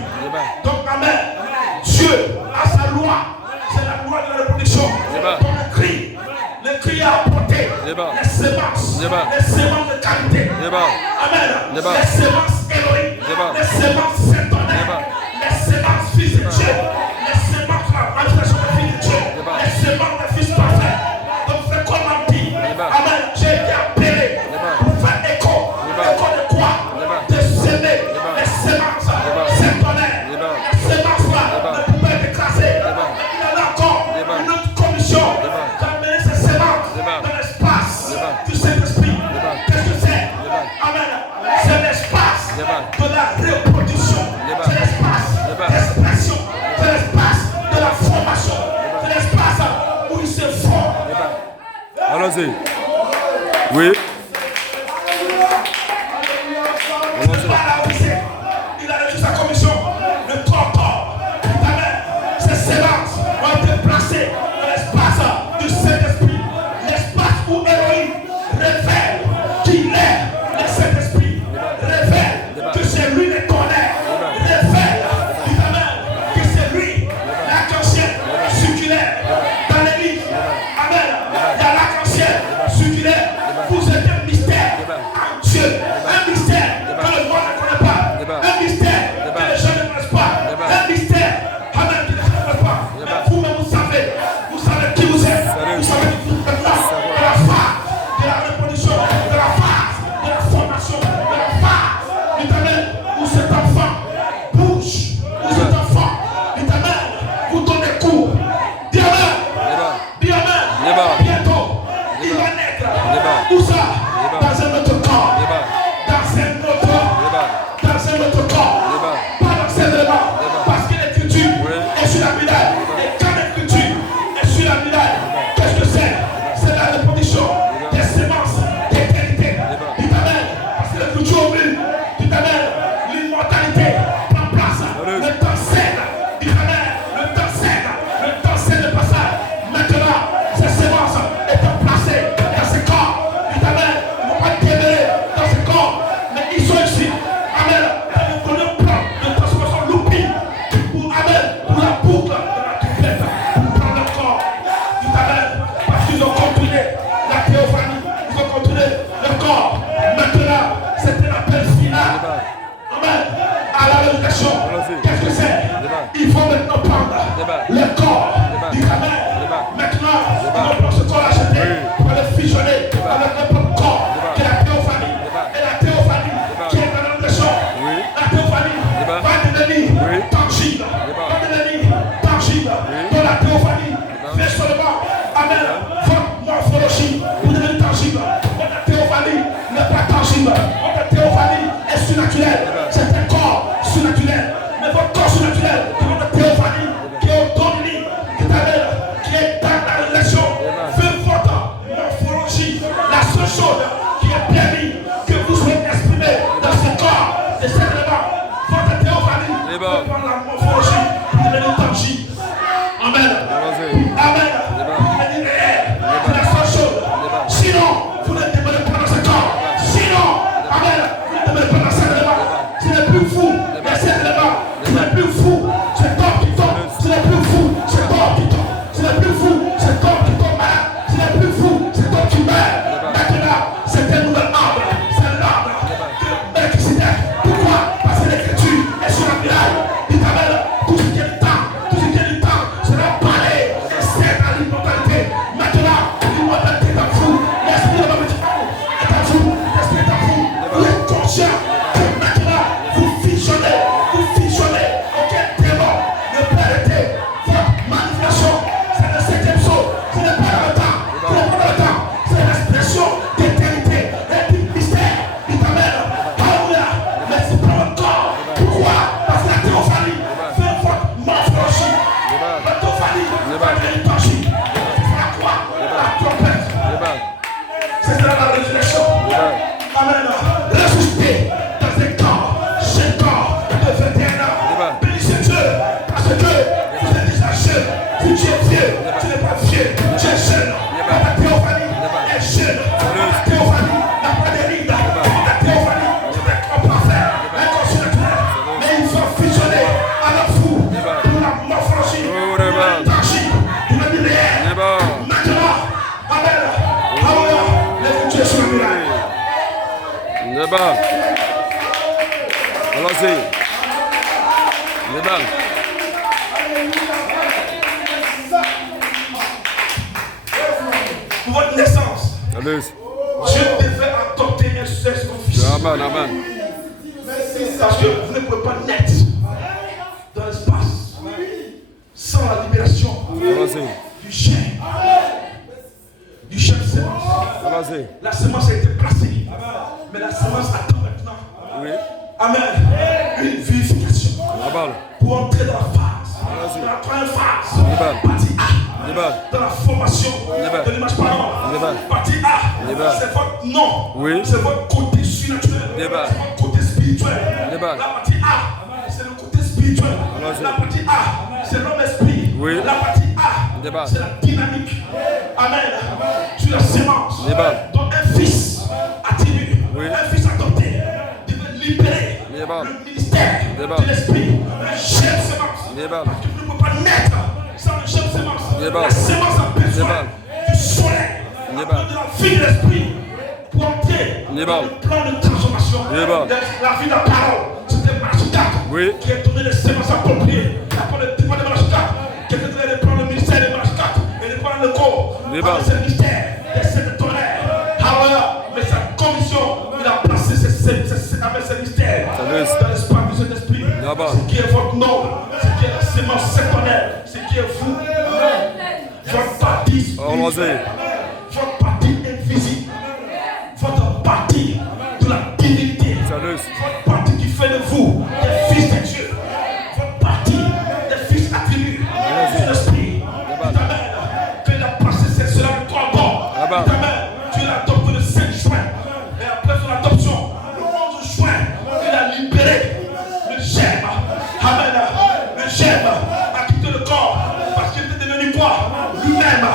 Donc amen, Dieu a sa loi, c'est la loi de la reproduction. Donc le cri a apporté les sémences de qualité. Amen, les sémences héroïques, les sémences saintonnaires, les sémences fils de Dieu, les sémences de la manifestation des fils de Dieu, les sémences des fils parfaits. Donc frère, comme on dit, amen, j'ai été appelé pour faire écho. Écho de quoi? De semer les sémences saintonnaires. Les sémences là ne pouvaient être écrasées. Mais il y en a encore une autre commission d'amener ces sémences dans l'espace du Saint-Esprit. Qu'est-ce que c'est? Amen. C'est l'espace de la reproduction. C'est l'espace d'expression. C'est l'espace de la formation. C'est l'espace où il se forme. Allons-y. Oui. Il a reçu sa commission. Le corps. Amen. Ces sémences ont été placées dans l'espace du Saint-Esprit. L'espace où Elohim révèle qu'il est le Saint-Esprit. Révèle que c'est lui le tonnerre. Révèle, amen, que c'est lui l'arc-en-ciel circulaire dans l'église. Amen. Il y a l'arc-en-ciel circulaire. Vous êtes un mystère en Dieu. Un mystère que le monde ne connaît pas. Un mystère que les gens ne connaissent pas. Un mystère, amen, que les gens ne connaissent pas. Mais vous-même, vous savez qui vous êtes. Vous savez que vous êtes là. De la phase de la reproduction, de la phase de la formation, de la phase, amen, où cet enfant bouge, où cet enfant, amen, vous donnez cours. Dis amen. Dis amen. Bientôt, il va naître. Où ça? Dans un autre corps. Dans un autre corps. Pas dans cet élément. Parce que l'écriture est sur la médaille. Et quand l'écriture est sur la médaille, qu'est-ce que c'est? vivre. Votre théophanie est surnaturelle. C'est un corps surnaturel. Mais votre corps surnaturel, c'est votre théophanie qui est au don de lui, qui est dans la relation. Faites votre morphologie. La seule chose qui est permis que vous soyez exprimé dans ce corps, c'est simplement votre théophanie. Par la morphologie, pour devenir tangible. Amen. Amen. C'est la seule chose. Sinon, vous ne demeurez pas dans ce corps. Sinon, amen, vous ne demeurez pas dans cet élément. Ce n'est plus fou, mais cet élément. Ce n'est plus fou, c'est corps qui tombe. Ce n'est plus fou, c'est corps qui tombe. Ce n'est plus fou, c'est corps qui tombe malade. Ce n'est plus fou, c'est corps qui meurt. Maintenant, c'est un nouvel arbre. C'est l'arbre que Melchisedec. Pourquoi? Parce que l'écriture est sur la muraille. Il t'amène tout ce qui est du temps. Tout ce qui est du temps sera parlé. C'est à l'immortalité. Maintenant, l'immortalité est en vous. L'esprit de la est en vous. L'esprit est en vous. Vous êtes conscient que maintenant, vous fusionnez. Aucun démon ne peut arrêter votre manifestation. C'est le septième saut. Ce n'est pas le temps. Ce n'est pas le temps. C'est l'expression d'éternité et du mystère. Il t'amène. Alléluia. Mais c'est pas votre corps. Pourquoi? Parce que la théophanie fait votre morphologie. La théophanie fait une tangie. C'est la croix, la trompette. C'est ça la résurrection. Amen. Ressuscité dans un corps, chez corps de 21 ans. Bénissez Dieu, parce que vous êtes déjà jeune. Si tu es vieux, tu n'es pas vieux, tu es jeune. Ta théophanie est jeune. Ta théophanie n'a pas de rides. Ta théophanie, c'est un corps parfait, un corps surnaturel. Mais ils sont fusionnés à la fou pour la morphologie, pour la tangie, pour le millénaire. Maintenant, amen. Alléluia. Les Dieu sur la muraille. Allons-y. Pour votre naissance, Dieu devait adopter un sexe comme fils. Amen. Parce que vous ne pouvez pas naître dans l'espace sans la libération du chien. Du chien de sémence. La sémence a été placée. Mais la sémence attend maintenant. Amen. Une vérification. Pour entrer dans la phase. Dans la première phase. Partie A. Dans la formation de l'image parole. Partie A. C'est votre nom. C'est votre côté surnaturel. C'est votre côté spirituel. La partie A. C'est le côté spirituel. La partie A. C'est l'homme esprit. La partie A. C'est la dynamique. Amen. Sur la sémence. Donc un fils attribué. Un fils adopté. Devait libérer le ministère de l'esprit. Un chef sémence. Parce que vous ne pouvez pas naître sans le chef sémence. La sémence a besoin du soleil. De la vie de l'esprit. Pour entrer dans le plan de transformation. La vie de la parole. C'était Marche 4 qui a donné les sémences appropriées. Après le départ de Marche 4, quelqu'un devait prendre le ministère de Marche 4 et de prendre le corps. C'est le mystère des sept de tonnerre. Mais sa commission, il a placé ces mystères dans l'espace du Saint-Esprit. Ce qui est votre nom, ce qui est la sémence septonnaire, ce qui est vous. Votre partie spirituelle, votre partie invisible, votre partie de la divinité, votre partie qui fait de vous des fils de Dieu, votre partie des fils attribués de l'Esprit. Que il a placé cela de trois bords. Tu l'as adopté le 5 juin. Et après son adoption, le 11 juin, il a libéré le germe. Amen. Le germe a quitté le corps parce qu'il était devenu quoi? Lui-même,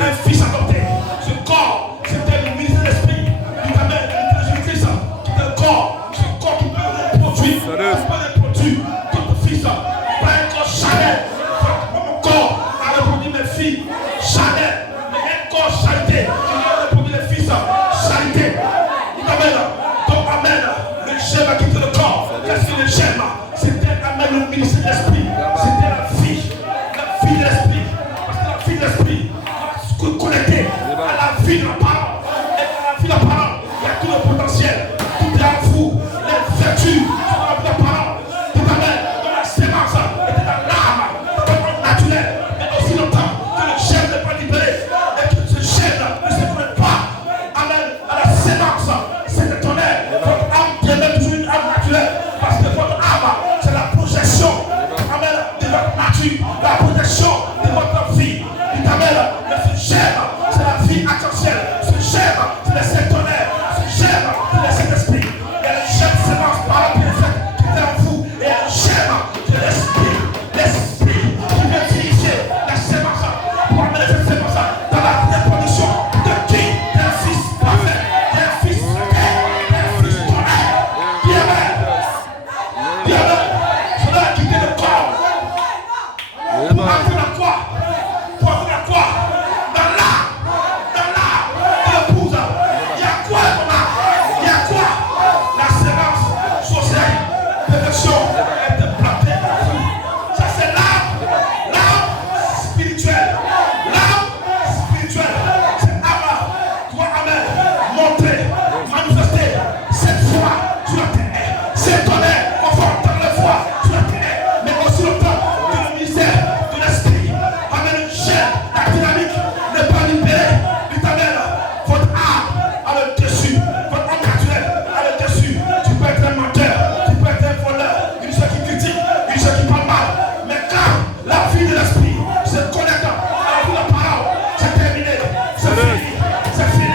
un fils adopté. Ce corps, c'était le ministère de l'Esprit. Il t'amène Jésus-Christ qui était le corps. Ce corps qui peut reproduire. Pas reproduire votre fils. Pas un corps charnel. Mon corps a reproduit mes filles. Charnel. Mais un corps charité. Qui a reproduit les fils. Charité. Il t'amène. Donc, amen. Le germe a quitté le corps. Qu'est-ce que le germe? C'était amen le ministère de l'Esprit. C'était la vie de l'Esprit. Parce que la vie de l'Esprit va connecter à la vie de la parole. Et dans la vie de la parole, il y a tout le potentiel. Tout est en vous. Les vertus sont dans la vie de la parole. Tout amen. Dans la sémence, et dans l'âme, dans le monde naturel. Mais aussi longtemps que le germe n'est pas libéré. Et que ce germe ne se connecte pas. Amen. À la sémence, c'est le tonnerre. arc-en-ciel se gère, c'est le Saint-Tonnerre se gère, c'est le Saint-Esprit. Il y a une jeune sémence par la pierre qui est en vous et un gemme de l'Esprit. L'Esprit qui vient diriger la sémence pour amener cette sémence dans la reproduction de qui? D'un fils parfait, d'un fils d'un fils tonnerre. Bien amen. Bien amen. Cela a quitté le corps. Pour entrer dans quoi? Pour entrer dans quoi? Dans l'âme de l'épouse. Il y a quoi dans l'âme? Il y a quoi? La sémence sociale, perfection est implantée dans la vie. Ça c'est l'âme spirituelle. L'âme spirituelle, c'est Abba doit montrer, manifester cette foi sur la terre. C'est tonnerre, confort dans la foi sur la terre. Mais aussi le temps que le ministère de l'esprit amène une chair, la dynamique n'est pas libérée. Il t'amène votre âme à le dessus, votre âme naturelle à le dessus. Tu peux être un menteur, tu peux être un voleur, une chose qui critique, une chose qui parle mal. Mais quand la vie de l'esprit se connecte à la vie de la parole, c'est terminé, c'est fini, c'est fini.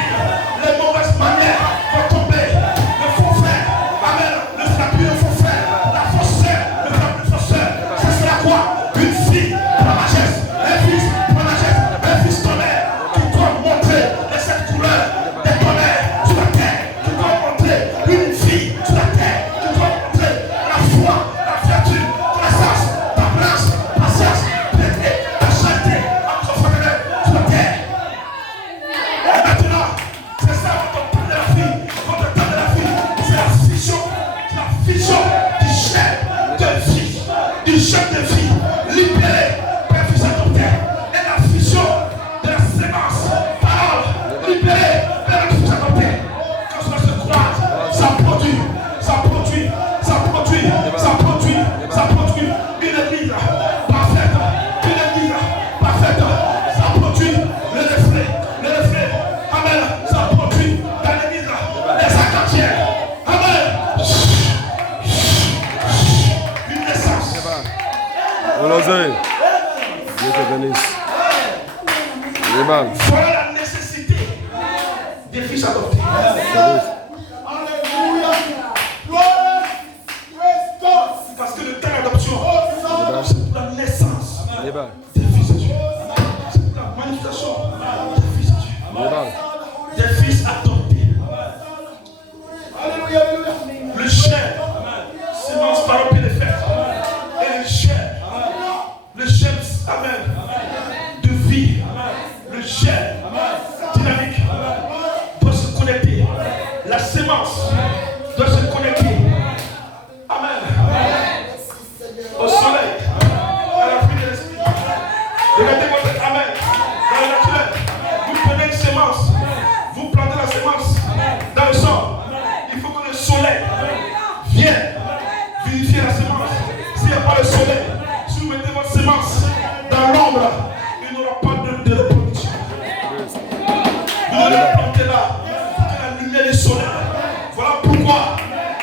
Les mauvaises manières vont tomber. Le faux frère, amen, le statut de faux frère, la fausse sœur, le statut de fausse sœur. Ça sera quoi? Une fille pour la sagesse, un fils pour la sagesse, un fils tonnerre qui doit montrer les sept couleurs des tonnerres sur la terre, qui doit montrer une fille sur la terre, qui doit montrer la foi, la vertu, connaissance, tempérance, patience, piété, la charité, entre fraternelle sur la terre. Et maintenant, c'est ça votre temps de la vie, votre temps de la vie, c'est la fusion du chef de vie, du chef de vie, libéré par la puissance de terre, et la fusion de la sémence, parole, libérée par la puissance de terre. Quand cela se croise, ça produit une église parfaite, ça produit le reflet, amen, ça produit dans l'église les arcs-en-ciel, amen, une naissance. Allons-y. Dieu te bénisse. Amen. Voilà la nécessité des fils adoptés. Parce que le temps d'adoption, c'est pour la naissance Amen. des fils de Dieu. C'est pour la manifestation des fils de Dieu. Amen. Des fils adoptés. Le chef, sémence par le fait. Et le chef, amen, de vie, le chef dynamique doit se connecter. La sémence doit se connecter. Amen. Au soleil, à la vie de l'esprit. Regardez votre amen dans le naturel. Vous prenez une sémence, vous plantez la sémence dans le sol. Il faut que le soleil vienne vérifier la sémence. S'il n'y a pas le soleil, si vous mettez votre sémence dans l'ombre, il n'y aura pas de reproduction. Vous devez la planter là, pour que la lumière du soleil. Voilà pourquoi,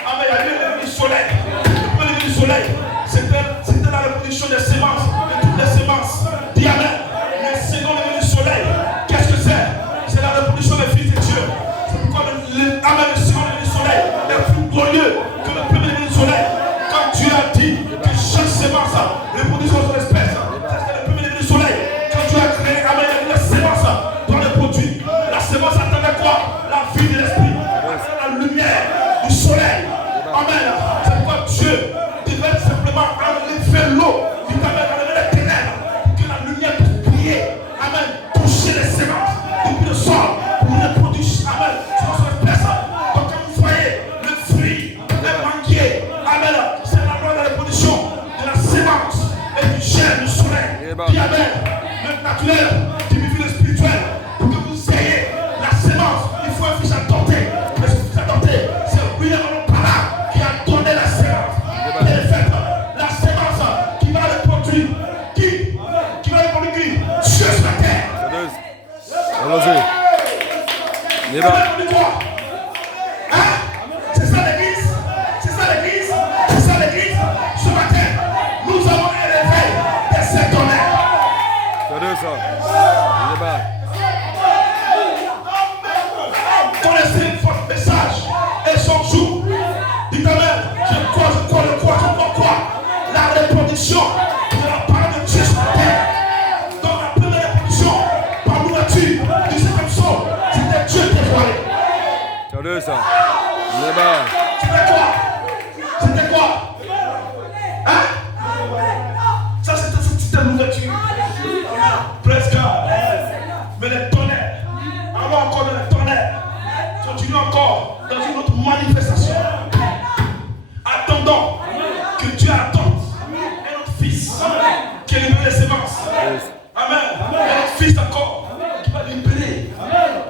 amen, il y a eu le soleil. Le premier lever du soleil, c'était la reproduction des sémences, de toutes les sémences. Dis amen. Mais le second lever du soleil, qu'est-ce que c'est? C'est la reproduction des fils de Dieu. C'est pourquoi le second lever du soleil est plus glorieux que le premier lever du soleil. Quand Dieu a dit que chaque sémence reproduit son espèce, c'est le premier lever du soleil. Quand Dieu a créé, amen, il a dit la sémence doit le produire. La sémence attendait quoi? La vie de l'esprit, la lumière du soleil. Amen. C'est pourquoi Dieu devait simplement enlever l'eau qui t'amène à enlever les ténèbres pour que la lumière puisse briller. Amen. Toucher les sémences depuis le sol pour reproduire. Amen. Son espèce. Donc quand vous voyez le fruit, le manguier, amen, c'est la loi de la reproduction de la sémence et du germe du soleil. Dis amen. Le naturel qui vit le spirituel pour que vous ayez la sémence. Il faut un fils adopté. Le fils adopté, c'est William Parra qui a donné la sémence. Et fait la sémence qui va le produire. Qui va le produire qui? Dieu sur la terre. Allons-y. Qui va le produire quoi? Hein? C'est ça l'église? C'est ça l'église? C'est ça l'église? Ce matin, nous avons un réveil des sept tonnerres. C'est ça. Amen. C'était quoi? C'était quoi? Hein? Ça, c'était l'ouverture. Presque. Mais les tonnerres. Alors encore les tonnerres. Continue encore dans une autre manifestation. Attendons que Dieu attende un autre fils qui est libéré des semences. Amen. Un autre fils encore qui va libérer.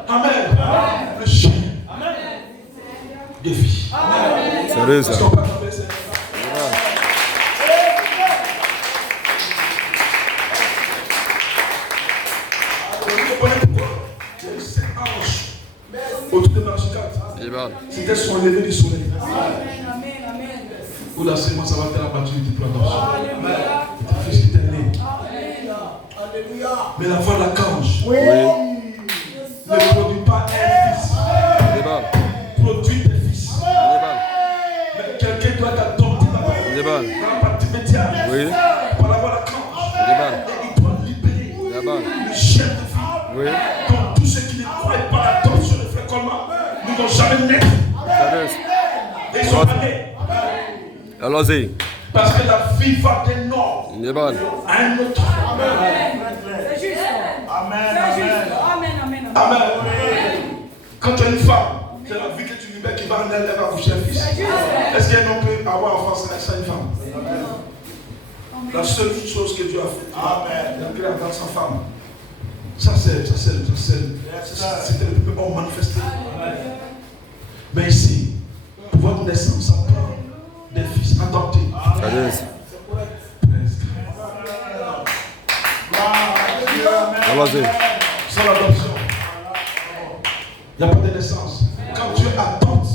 Amen. Le chien des filles. Sérieux ça. Autour de Marchikat, c'était son lever du soleil. Où la sémence va être abattue du plantation. Le fils qui était né. Mais la voix de la cange ne produit pas un fils. Produit des fils. Mais quelqu'un doit t'adopter dans la partie médiane. Par la voix de la cange. Et il doit libérer le chien de vie. Donc tous ceux qui ne croient pas à l'adoption de frère Coleman ne vont jamais naître. Et ils sont allés. Allons-y. Parce que la vie va d'un nord à un autre. C'est juste. Amen. Amen. Quand tu es une femme, c'est la vie que tu libères qui va en elle va coucher un fils. Est-ce qu'un homme peut avoir enfant sans une femme? La seule chose que Dieu a fait, il a créé avec sa femme. Ça c'est le plus manifesté. Mais ici, pour votre naissance, ça prend des fils adoptés. Allons-y. Sans l'adoption, il n'y a pas de naissance. Quand Dieu adopte,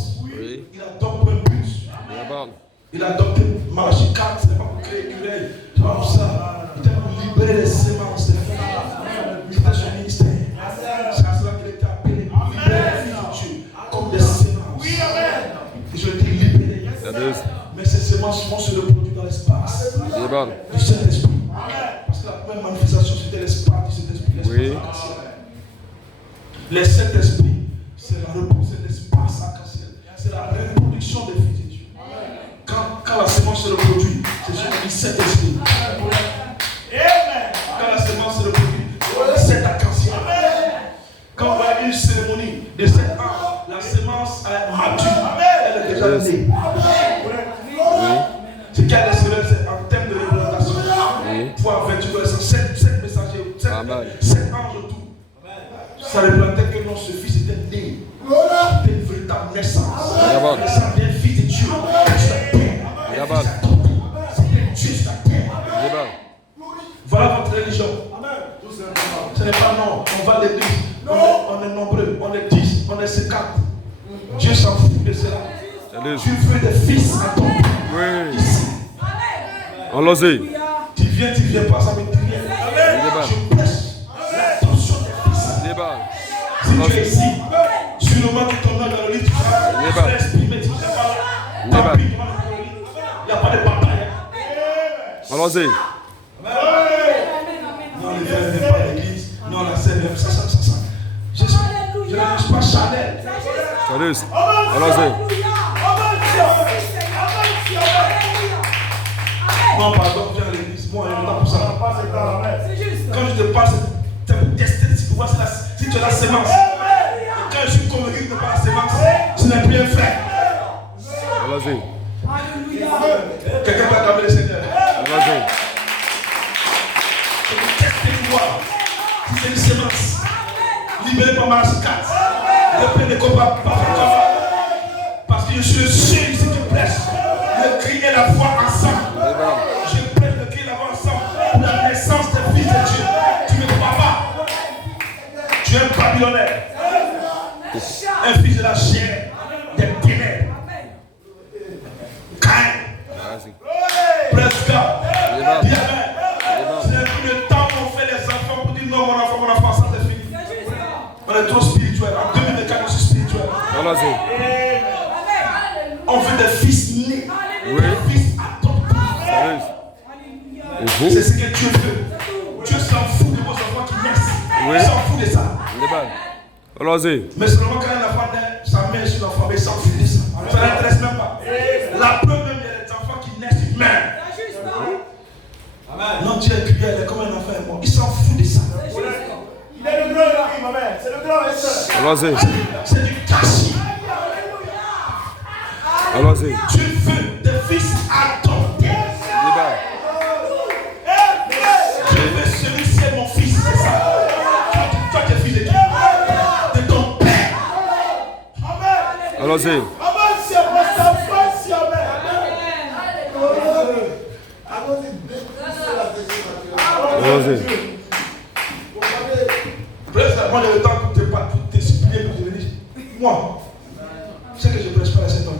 il adopte pour un but. Il a adopté Malachie 4, ce n'est pas pour créer une cureille. C'est pas pour ça. Il était pour libérer les semences des filles. C'était son ministère. C'est à cela qu'il était appelé pour libérer les filles de Dieu comme des semences. Ils ont été libérés. Mais ces semences vont se reproduire dans l'espace du Saint-Esprit. Parce que la première manifestation, c'était l'espace du Saint-Esprit. Les Saint-Esprit, c'est la réponse de l'espace arc-en-ciel. C'est la reproduction des filles de Dieu. Quand la sémence se reproduit, c'est sur le Saint-Esprit. Quand la sémence se reproduit, c'est arc-en-ciel. Quand on va une cérémonie de 7 ans, la sémence est mature. Elle est déjà née. Ce qu'il y a des cérémonies, c'est en termes de représentation. Pour avoir 7 messagers, 7 anges autour. Ça représentait que non, ce fils était né. C'était une véritable naissance. C'était un fils de Dieu. C'était Dieu sur la terre. Voilà votre religion. Ce n'est pas non, on va à l'église. On est nombreux, on est 10, on est 50. Dieu s'en fout de cela. Dieu veut des fils à ton ici. Allons-y. Tu viens pas, ça me dit rien. Je prêche l'attention des fils. Si tu es ici, sur le moment que ton nom dans le lit, tu vas exprimer, tu ne sais pas. Tant pis, il n'y a pas de bataille. Allons-y. Non, les frères n'aiment pas l'église. Non, la sœur n'aime ça. Je ne suis pas Chanel. Allons-y. Non, pardon, viens à l'église. Moi, il n'y a pas pour ça. Quand je te parle, c'est pour tester si tu as la sémence. Et quand je suis convaincu que tu n'as pas la sémence, tu n'es plus un frère. Allons-y. Quelqu'un peut acclamer le Seigneur. Allons-y. C'est pour tester pour voir si c'est une sémence. Libéré par Malachie 4. Le plein de combat. Parce que je suis le seul ici qui prêche. Le cri et la voix ensemble. Je prêche le cri et la voix ensemble pour la naissance des fils de Dieu. Tu ne crois pas. Tu es un Babylonais. Un fils de la chair, des ténèbres. Caïn. Presque. Ce n'est plus le temps où on fait les enfants pour dire non, mon enfant, ça c'est fini. On est trop spirituel. En 2024, on est spirituel. On veut des fils nés. Des fils adoptés. C'est ce que Dieu veut. Dieu s'en fout de vos enfants qui naissent. Il s'en fout de ça. Allons-y. Mais seulement quand un enfant naît, sa mère sur l'enfant, mais il s'en fout de ça. Ça n'intéresse même pas. La preuve même, il y a des enfants qui naissent humains. Non, Dieu est crié, il est comme un enfant mort. Il s'en fout de ça. Il est le grand, ma mère. C'est le grand, Allons-y. C'est du gâchis. Allons-y. Tu veux des fils adoptés. Je veux celui-ci est mon fils, c'est ça. Toi, tu es fils de qui? De ton père. Allons-y. Allons-y. Moi, j'ai le temps pour t'expliquer, pour te venir. Moi, je sais que je ne prêche pas la cette année.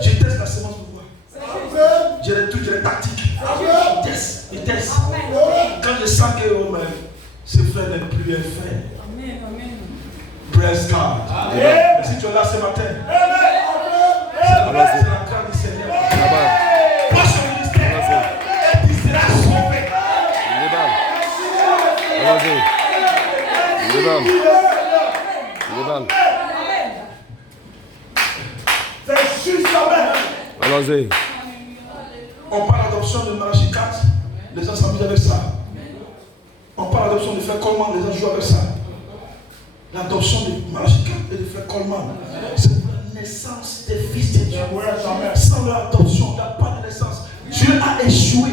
Je teste la semence pour voir. J'ai les trucs, j'ai les tactiques. Je teste. Quand je sens que ce frère n'est plus un frère. Praise God. Et si tu es là ce matin, c'est la grâce du Seigneur. Pour ce ministère, et tu seras sauvé. Allons-y. C'est juste la main. Allons-y. On parle d'adoption de Malachie 4, les gens s'amusent avec ça. On parle d'adoption de frère Coleman, les gens jouent avec ça. L'adoption de Malachie 4 et de frère Coleman, c'est la naissance des fils de Dieu. Sans leur adoption, il n'y a pas de naissance. Dieu a échoué.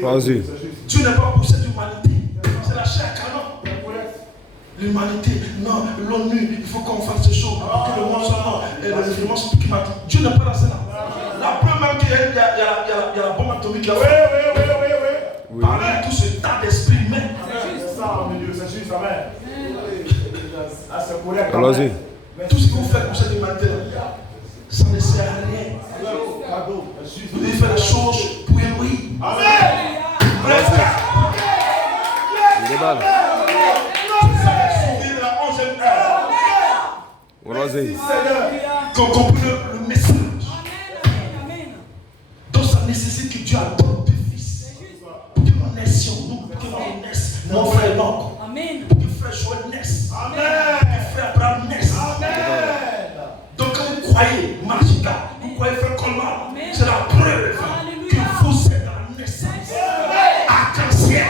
Vas-y. Dieu n'est pas pour cette humanité. C'est la chair canon. L'humanité, non, l'ONU, il faut qu'on fasse des choses pour que le monde soit non. Et le référendum climatique. Dieu n'est pas dans cela. La preuve même qu'il y a la bombe atomique qui a fait. Oui. Parler de tout ce tas d'esprit humain. C'est ça, mon Dieu, c'est juste, amen. C'est correct. Allons-y. Tout ce que vous faites pour cette humanité-là, ça ne sert à rien. Vous devez faire des choses pour Elohim. Amen. Allons-y. Qu'on comprenne le message. Donc ça nécessite que Dieu adopte des fils. Pour que nous naissions, pour que nous naissions, mon frère Enoch. Pour que frère Joël naisse. Pour que frère Abraham naisse. Donc quand vous croyez Malachika, vous croyez frère Coleman, c'est la preuve que vous êtes dans la naissance arc-en-ciel.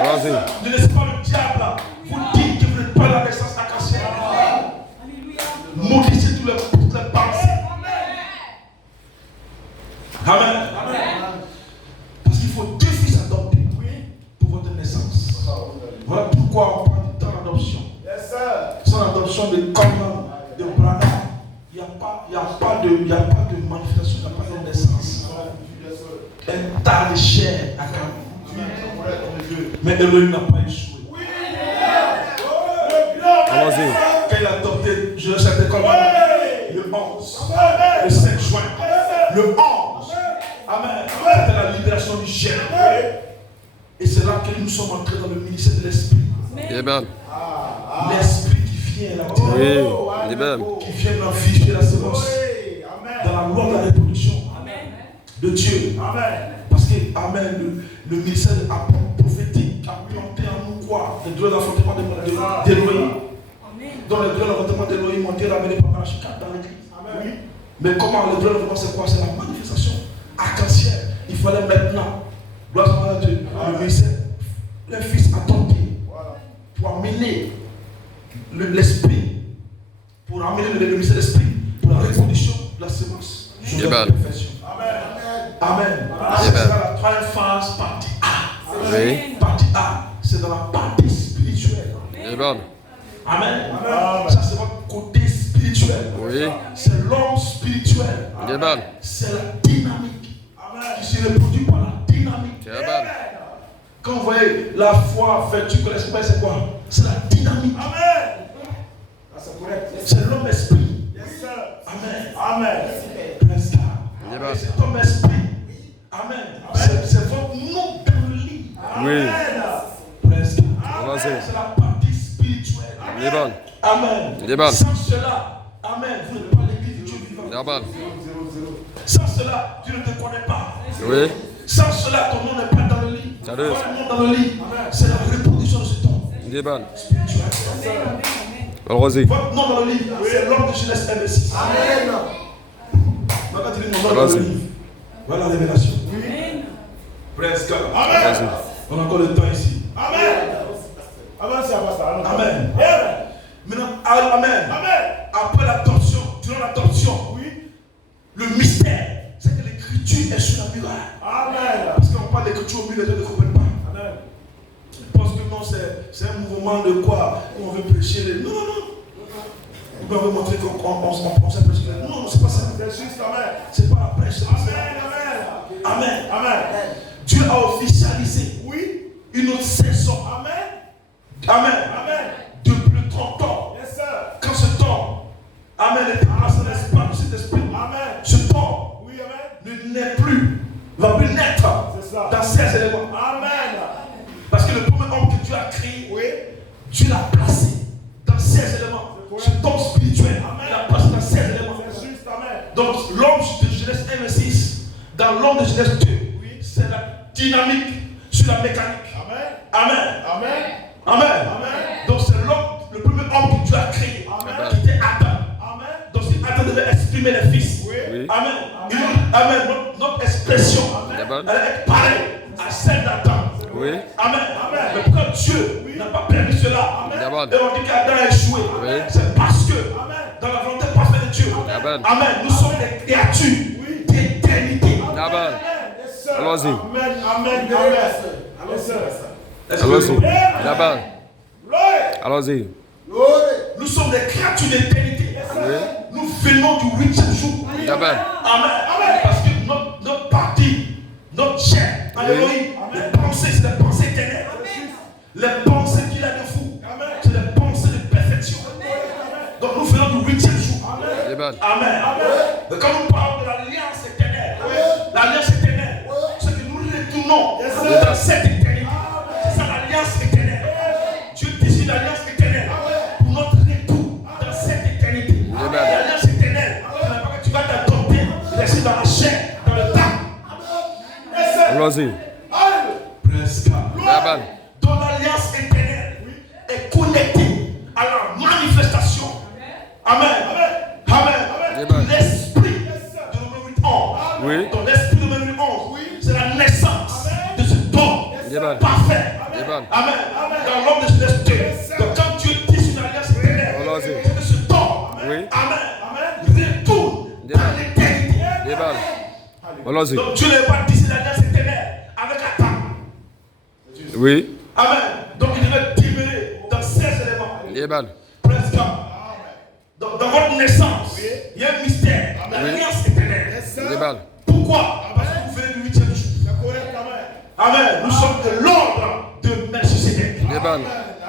Allons-y. Ne laissez pas le diable vous dire que vous n'êtes pas dans la naissance arc-en-ciel. Maudissez toutes les pensées. Amen. Parce qu'il faut deux fils adoptés pour votre naissance. Voilà pourquoi on prend du temps d'adoption. Sans l'adoption de Coleman, de Branham, il n'y a pas de manifestation, il n'y a pas de naissance. Un tas de chair à Cameroun. Mais Elohim n'a pas échoué. Allons-y. Quand il a adopté, je le sais Coleman, le 11, le 5 juin, le 11. Amen. C'était la libération du chien. Et c'est là que nous sommes entrés dans le ministère de l'Esprit. Amen. L'Esprit qui vient la terre. Oui. Amen. Qui vient vigier la semence. Dans la loi de la reproduction de Dieu. Parce que, Amen, le ministère prophétique a planté en nous quoi? Les droits d'enfantement d'Elohim. Donc les droits d'enfantement d'Elohim ont été ramenés par Malachie 4 dans l'église. Mais comment les droits d'enfantement c'est quoi? C'est la manifestation arc-en-ciel. Il fallait maintenant, gloire à Dieu, le ministère, les fils adoptés pour amener l'esprit, pour amener le ministère de l'esprit, pour la reproduction de la semence. Amen. Amen. C'est dans la troisième phase, partie A. Oui. Partie A, c'est dans la partie spirituelle. Amen. Amen. Ça, c'est votre côté spirituel. Oui. C'est l'homme spirituel. Amen. C'est la dynamique qui se reproduit par la dynamique. Amen. Quand vous voyez la foi, vertu, l'esprit, c'est quoi? C'est la dynamique. C'est l'homme esprit. Amen. C'est ton esprit. Amen. C'est votre nom dans le lit. Oui. C'est la partie spirituelle. Amen. Amen. Amen. Sans cela, Amen, vous n'êtes pas l'église de Dieu vivant. Amen. Sans cela, Dieu ne te connaît pas. Oui. Sans cela, ton nom n'est pas dans le lit. Ton nom dans le lit, c'est la reproduction de ce ton Amen. spirituel. Allons-y. Votre nom dans le livre, c'est l'homme de Genèse 1, 6. Amen. Quand tu dis mon nom dans le livre, voilà la révélation. Presque. Amen. On a encore le temps ici. Amen. Avancez, avancez. Amen. Amen. Maintenant, amen. Amen. Après l'adoption, durant l'adoption, Oui. le mystère, c'est que l'écriture est sur la muraille. Amen. Parce qu'on parle d'écriture au milieu, les gens ne comprennent pas. Amen. Ils pensent que non, c'est un mouvement de quoi on veut prêcher. Non, non, non. On veut montrer qu'on sait prêcher. Non, non, c'est pas ça. C'est juste, amen. C'est pas la prêche. Amen. Amen. Amen. Amen. Dieu a officialisé Oui. une autre saison. Amen. Amen. Amen. Depuis le 30 ans. Yes, sir. Quand ce temps, Amen, était placé dans l'espace de cet esprit. Amen. Ce temps Oui, amen. ne naît plus, va plus naître C'est ça. dans ces éléments. Amen. Parce que le premier homme que Dieu a créé, Oui. Dieu l'a placé dans ces éléments. Ce don spirituel, Amen. il l'a placé dans ces éléments. C'est juste, amen. Donc l'homme de Genèse 1 et 6, dans l'homme de Genèse 2, c'est la dynamique sur la mécanique. Amen. Amen. Amen. Amen. Amen. Donc c'est l'homme, le premier homme que Dieu a créé, Amen. qui était Adam. Amen. Donc si Adam devait exprimer les fils, Oui. Amen. Amen. Amen. Notre expression, Amen. elle est pareille à celle d'Adam. Oui. Amen. Amen. Mais pourquoi Dieu n'a pas permis cela? Amen. Amen. Et on dit qu'Adam a échoué. Oui. C'est parce que Amen. dans la volonté parfaite de Dieu, Amen. Amen, nous sommes des créatures Oui. d'éternité. Amen. Yes, sir. Allons-y. Amen. Amen. Amen. Yes, sir. Est-ce que Allons-y. vous- Amen. Glory. Allons-y. Glory. Nous sommes des créatures d'éternité. Oui. Nous venons du 8e jour. Amen. Amen. Parce que notre partie, notre chair, en Oui. Élohim, les pensées, c'est des pensées éternelles. Les pensées qu'il a de vous, Amen. c'est des pensées de perfection. Donc nous venons du 8e jour. Amen. Amen. Mais quand nous parlons de l'alliance éternelle, l'alliance éternelle, c'est que nous retournons dans cette éternité. C'est ça l'alliance éternelle. Dieu décide l'alliance éternelle pour notre retour dans cette éternité. Amen. L'alliance éternelle, ce n'est pas que tu vas t'adopter, rester dans la chair, dans le temps. Allons-y. Presque. Amen. Donc l'alliance éternelle est connectée à la manifestation. Amen. Amen. Amen. L'esprit de Romains 8:11. Oui. Donc l'esprit de Romains 8:11, c'est la naissance de ce don Amen. parfait. Amen. Amen. Dans l'homme de Genèse 2. Donc quand Dieu dit une alliance éternelle, Allons-y. c'est que ce don, Oui. Amen, retourne dans Amen. l'éternité. Amen. Allons-y. Donc Dieu n'a pas dit une alliance éternelle avec Adam. Oui. Amen. Donc il devait demeurer dans ces éléments. Amen. Presque. Dans votre naissance, il y a un mystère. L'alliance éternelle. Amen. Pourquoi? Parce que vous venez du 8e jour. C'est correct, amen. Amen. Nous sommes de l'ordre de Melchisédek. Amen.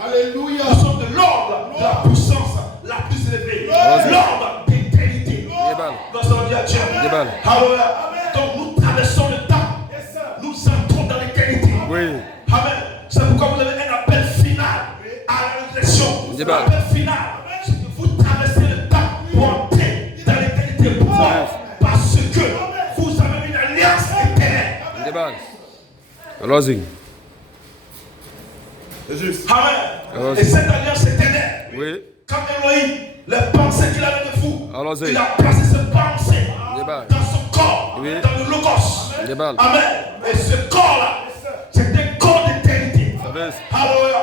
Alléluia. Nous sommes de l'ordre de la puissance la plus élevée. L'ordre d'éternité. Amen. Gloire à Dieu. Amen. Alléluia. Donc nous traversons le temps. Yes, sir. Nous entrons dans l'éternité. Oui. Amen. C'est pourquoi vous avez un appel final à la résurrection. Amen. L'appel final, c'est que vous traversez le temps pour entrer dans l'éternité. Pourquoi? Parce que vous avez une alliance éternelle. Amen. Allons-y. C'est juste. Amen. Et cette alliance éternelle, Oui. quand Elohim, les pensées qu'il avait de vous, Allons-y. il a placé ses pensées Amen. dans son corps, Oui. dans le logos. Amen. Amen. Et ce corps-là, c'est un corps d'éternité. Savez. Alléluia.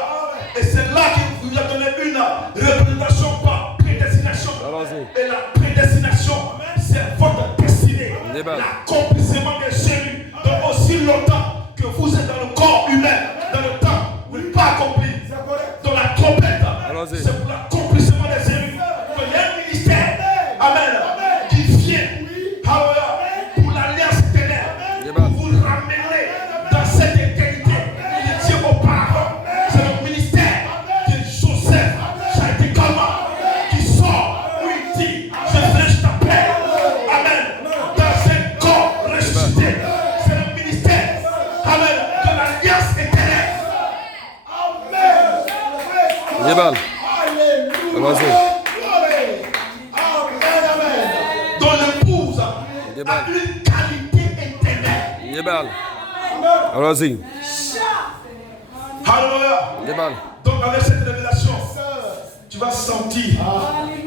Et c'est là qu'il vous a donné une représentation par prédestination. Allons-y. Et la prédestination, c'est votre destinée. Amen. L'accomplissement des élus. Donc aussi longtemps que vous êtes dans le corps humain, dans le temps, vous n'êtes pas accompli. Dans la trompette, Allons-y. c'est pour l'accomplissement des élus. Donc il y a un ministère, amen, qui vient, alléluia, pour l'alliance éternelle, pour Amen. vous ramener dans cette éternité. Il est dit auparavant, c'est le ministère de Joseph, Chaïtikama, qui sort, où il dit, je flèche ta paix, amen, dans un corps ressuscité. C'est le ministère, amen, de l'alliance éternelle. Amen. Allons-y. Dont l'épouse a une qualité éternelle. Amen. Allons-y. Alléluia. Amen. Donc avec cette révélation, tu vas sentir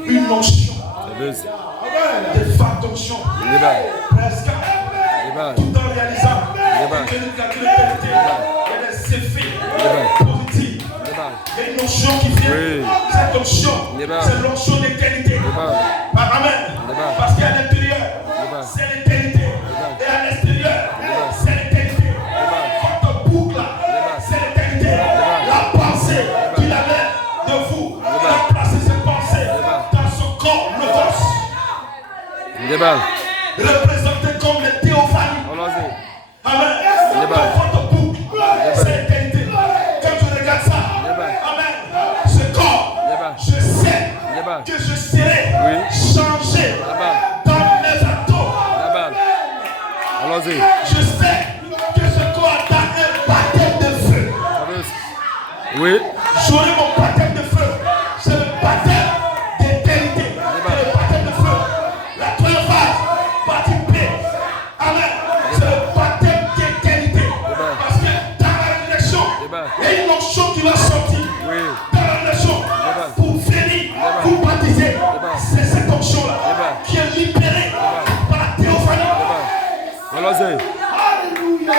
une onction. Des vagues d'onction. Presque. Tout en réalisant que l'éternité, il y a des effets positifs. Il y a une onction qui vient. Cette onction, c'est l'onction d'éternité. Amen. Parce qu'à l'intérieur, c'est l'éternité. Et à l'extérieur, c'est l'éternité. Votre boucle, c'est l'éternité. La pensée qu'il avait de vous, il a placé ses pensées dans son corps, le vôtre. Représenté comme les théophanies. Amen. Votre boucle, c'est l'éternité. Quand tu regardes ça, amen. Ce corps, je sais que je serai changé dans mes atomes. Je sais que ce corps a un baptême de feu. Oui. J'aurai mon baptême de feu. C'est le baptême d'éternité. C'est le baptème de feu. La première phase, partie B. Amen. C'est le baptême d'éternité. Parce que dans la résurrection, il y a une onction qui va sortir. Dans la résurrection, pour venir vous baptiser. C'est cette onction-là qui est libérée par la théophanie. Alléluia.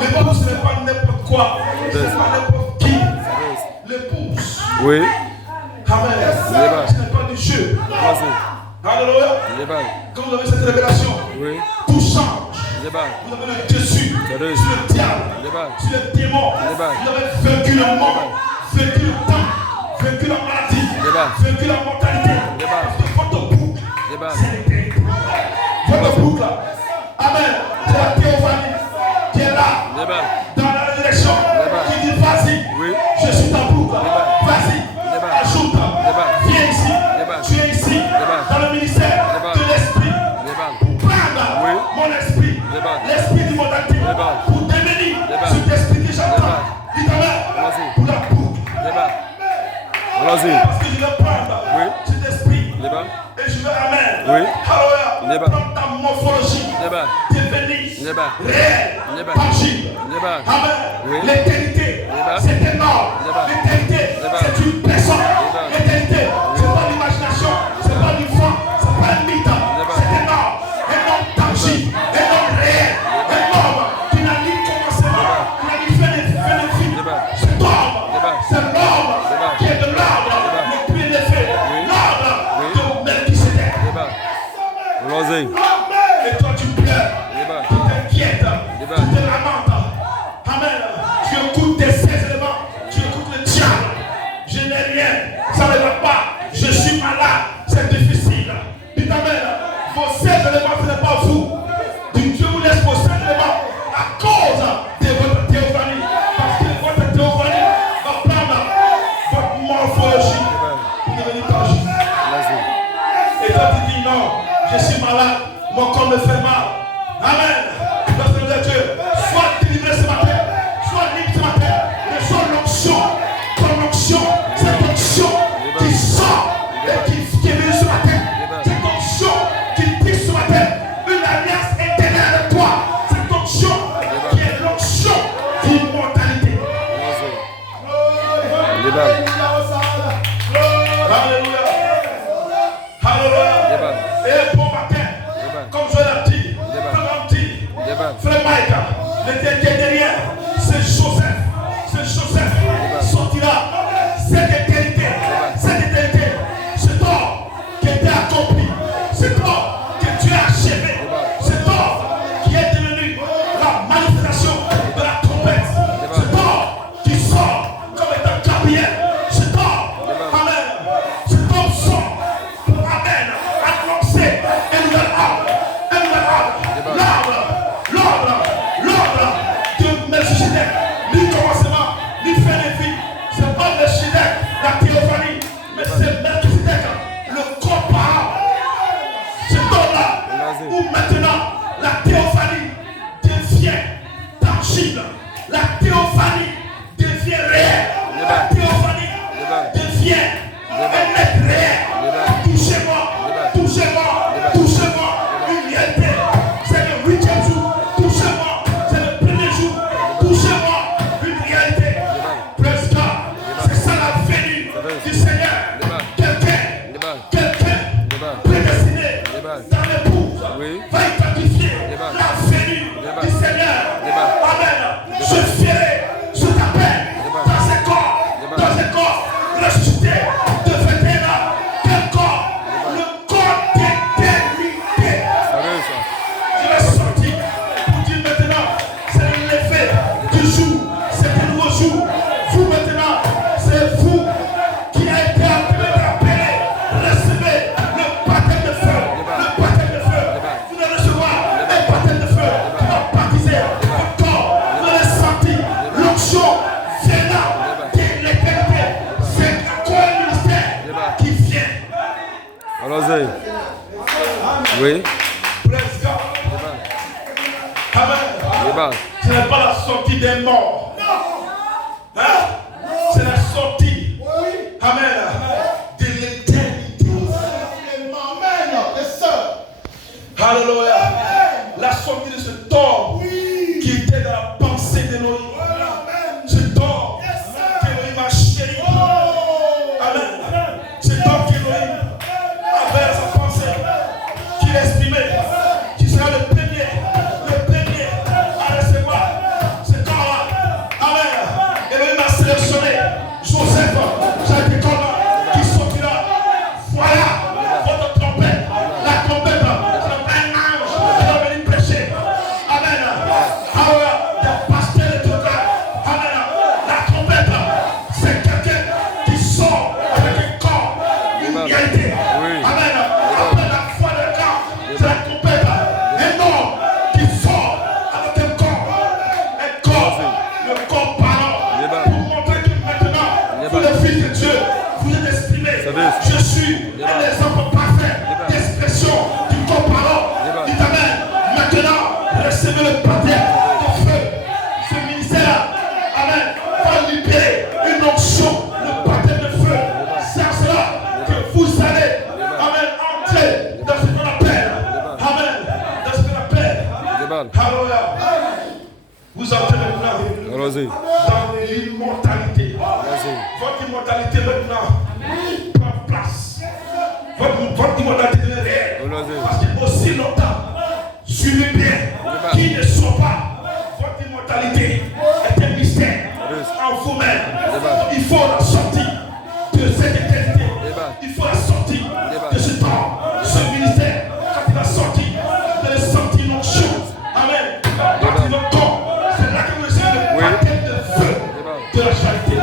L'épouse, ce n'est pas n'importe quoi. Ce n'est pas n'importe qui. L'épouse. Oui. Amen. Ce n'est pas du jeu. Alléluia. Quand vous avez cette révélation, tout change. Vous avez le dessus sur le diable, sur les démons. Vous avez vaincu le monde, vaincu le temps, vaincu la maladie, vaincu la mortalité. Parce que votre boucle, c'est l'éternité. Votre boucle, amen, c'est la théophanie qui est là, dans la résurrection, qui dit vas-y, je suis ta boucle, vas-y, ajoute, viens ici, tu es ici, dans le ministère de l'esprit, pour prendre mon esprit, l'esprit d'immortalité, pour devenir cet esprit que j'entends, dit amen, pour la boucle. Parce que je vais prendre cet esprit et je vais amen. Alléluia. Prendre ta morphologie, devenir réel, tangible. Amen. L'éternité, c'est énorme. L'éternité, c'est une personne. L'éternité, c'est pas l'imagination, c'est pas du vent, c'est pas un mythe. C'est énorme. Énorme tangible, énorme réel, énorme qui n'a ni commencement, qui n'a ni fin de vie. C'est l'ordre, c'est l'ordre qui est de l'ordre, le plus élevé, l'ordre de Melchisédek. Et toi tu pleures, tu t'inquiètes, tu te lamentes. Amen. Tu écoutes tes 16 éléments, tu écoutes le diable. Je n'ai rien, ça ne va pas, je suis malade, c'est difficile. Dites amen. Vos 16 éléments, ce n'est pas vous. Dieu vous laisse vos 16 éléments à cause de votre théophanie. Parce que votre théophanie va prendre votre morphologie pour devenir tangible. Et toi tu dis non, je suis malade, mon corps me fait mal. Amen. Parce que de Dieu, sois délivré ce matin, sois libre ce matin, reçois l'onction, ton onction, cette onction qui sort et qui est venue ce matin, cette onction qui dit ce matin, une alliance éternelle avec toi, cette onction qui est l'onction d'immortalité. Alléluia. Alléluia. Et bon matin, comme je l'ai dit, frère Mike, le derrière, c'est Joseph sortira cette éternité, cet or qui était accompli, cet or que Dieu a achevé, cet or qui est devenu la manifestation de la trompette, cet or qui sort comme étant Gabriel, cet or, amen, cet homme sort pour amen, annoncer un nouvel arbre, l'ordre de Melchisédek, ni commencement, ni fin de vie. C'est pas Melchisédek, la théophanie, mais c'est Melchisédek, le corps parent. C'est là où maintenant la théophanie devient tangible, la théophanie devient réelle, la théophanie devient un être réel. Touchez-moi, une réalité. C'est le 8e jour. Touchez-moi, c'est le premier jour. Touchez-moi, du jour, c'est un nouveau jour. Vous maintenant, c'est vous qui a été appelé. Recevez le baptême de feu. Le baptême de feu. Vous allez recevoir un baptême de feu qui va baptiser votre corps. Vous allez sentir l'onction viendra de l'éternité. C'est encore un ministère qui vient. Allons-y. Oui. Praise God. Amen. Ce n'est pas la sortie des morts. Hein? C'est la sortie. Amen. De l'éternité. Alléluia. La sortie de ce tort qui était dans la pensée d'Élohim. Ce tort qu'Élohim a chéri. Amen. Ce tort qu'Élohim avait dans sa pensée. Qu'il estimait. Qui sera le premier à recevoir ce corps-là. Amen. Élohim a sélectionné Joseph, Jacques Colin, qui sortira. Voilà votre trompette. La trompette, c'est un ange qui va venir prêcher. Amen. Alléluia. Des pasteurs et tout ça. Amen. La trompette, c'est quelqu'un qui sort avec un corps, une réalité. Amen. Après la foi de corps, c'est la trompette. Un homme qui sort avec un corps, le corps parlant, pour montrer que maintenant, vous les fils de Dieu, vous êtes exprimés. Je suis un exemple parfait d'expression du corps parlant. Dites Amen. Maintenant, recevez le baptême de feu. Ce ministère, Amen, va libérer une onction, le baptême de feu. C'est à cela que vous allez, Amen, entrer dans ce qu'on appelle, Amen, dans ce qu'on appelle, Alléluia. Vous entrez maintenant Allons-y. dans l'immortalité. Votre immortalité maintenant prend place. Votre immortalité est réelle. Parce que aussi longtemps, suivez bien, qui ne soit pas, votre immortalité est un mystère en vous-même. Il faut la sortir de cette éternité. Il faut la sortir de ce temps, ce ministère. Quand il va sortir, vous allez sentir l'onction. Amen. Partir votre corps. C'est là que vous recevez le baptême de feu de la charité.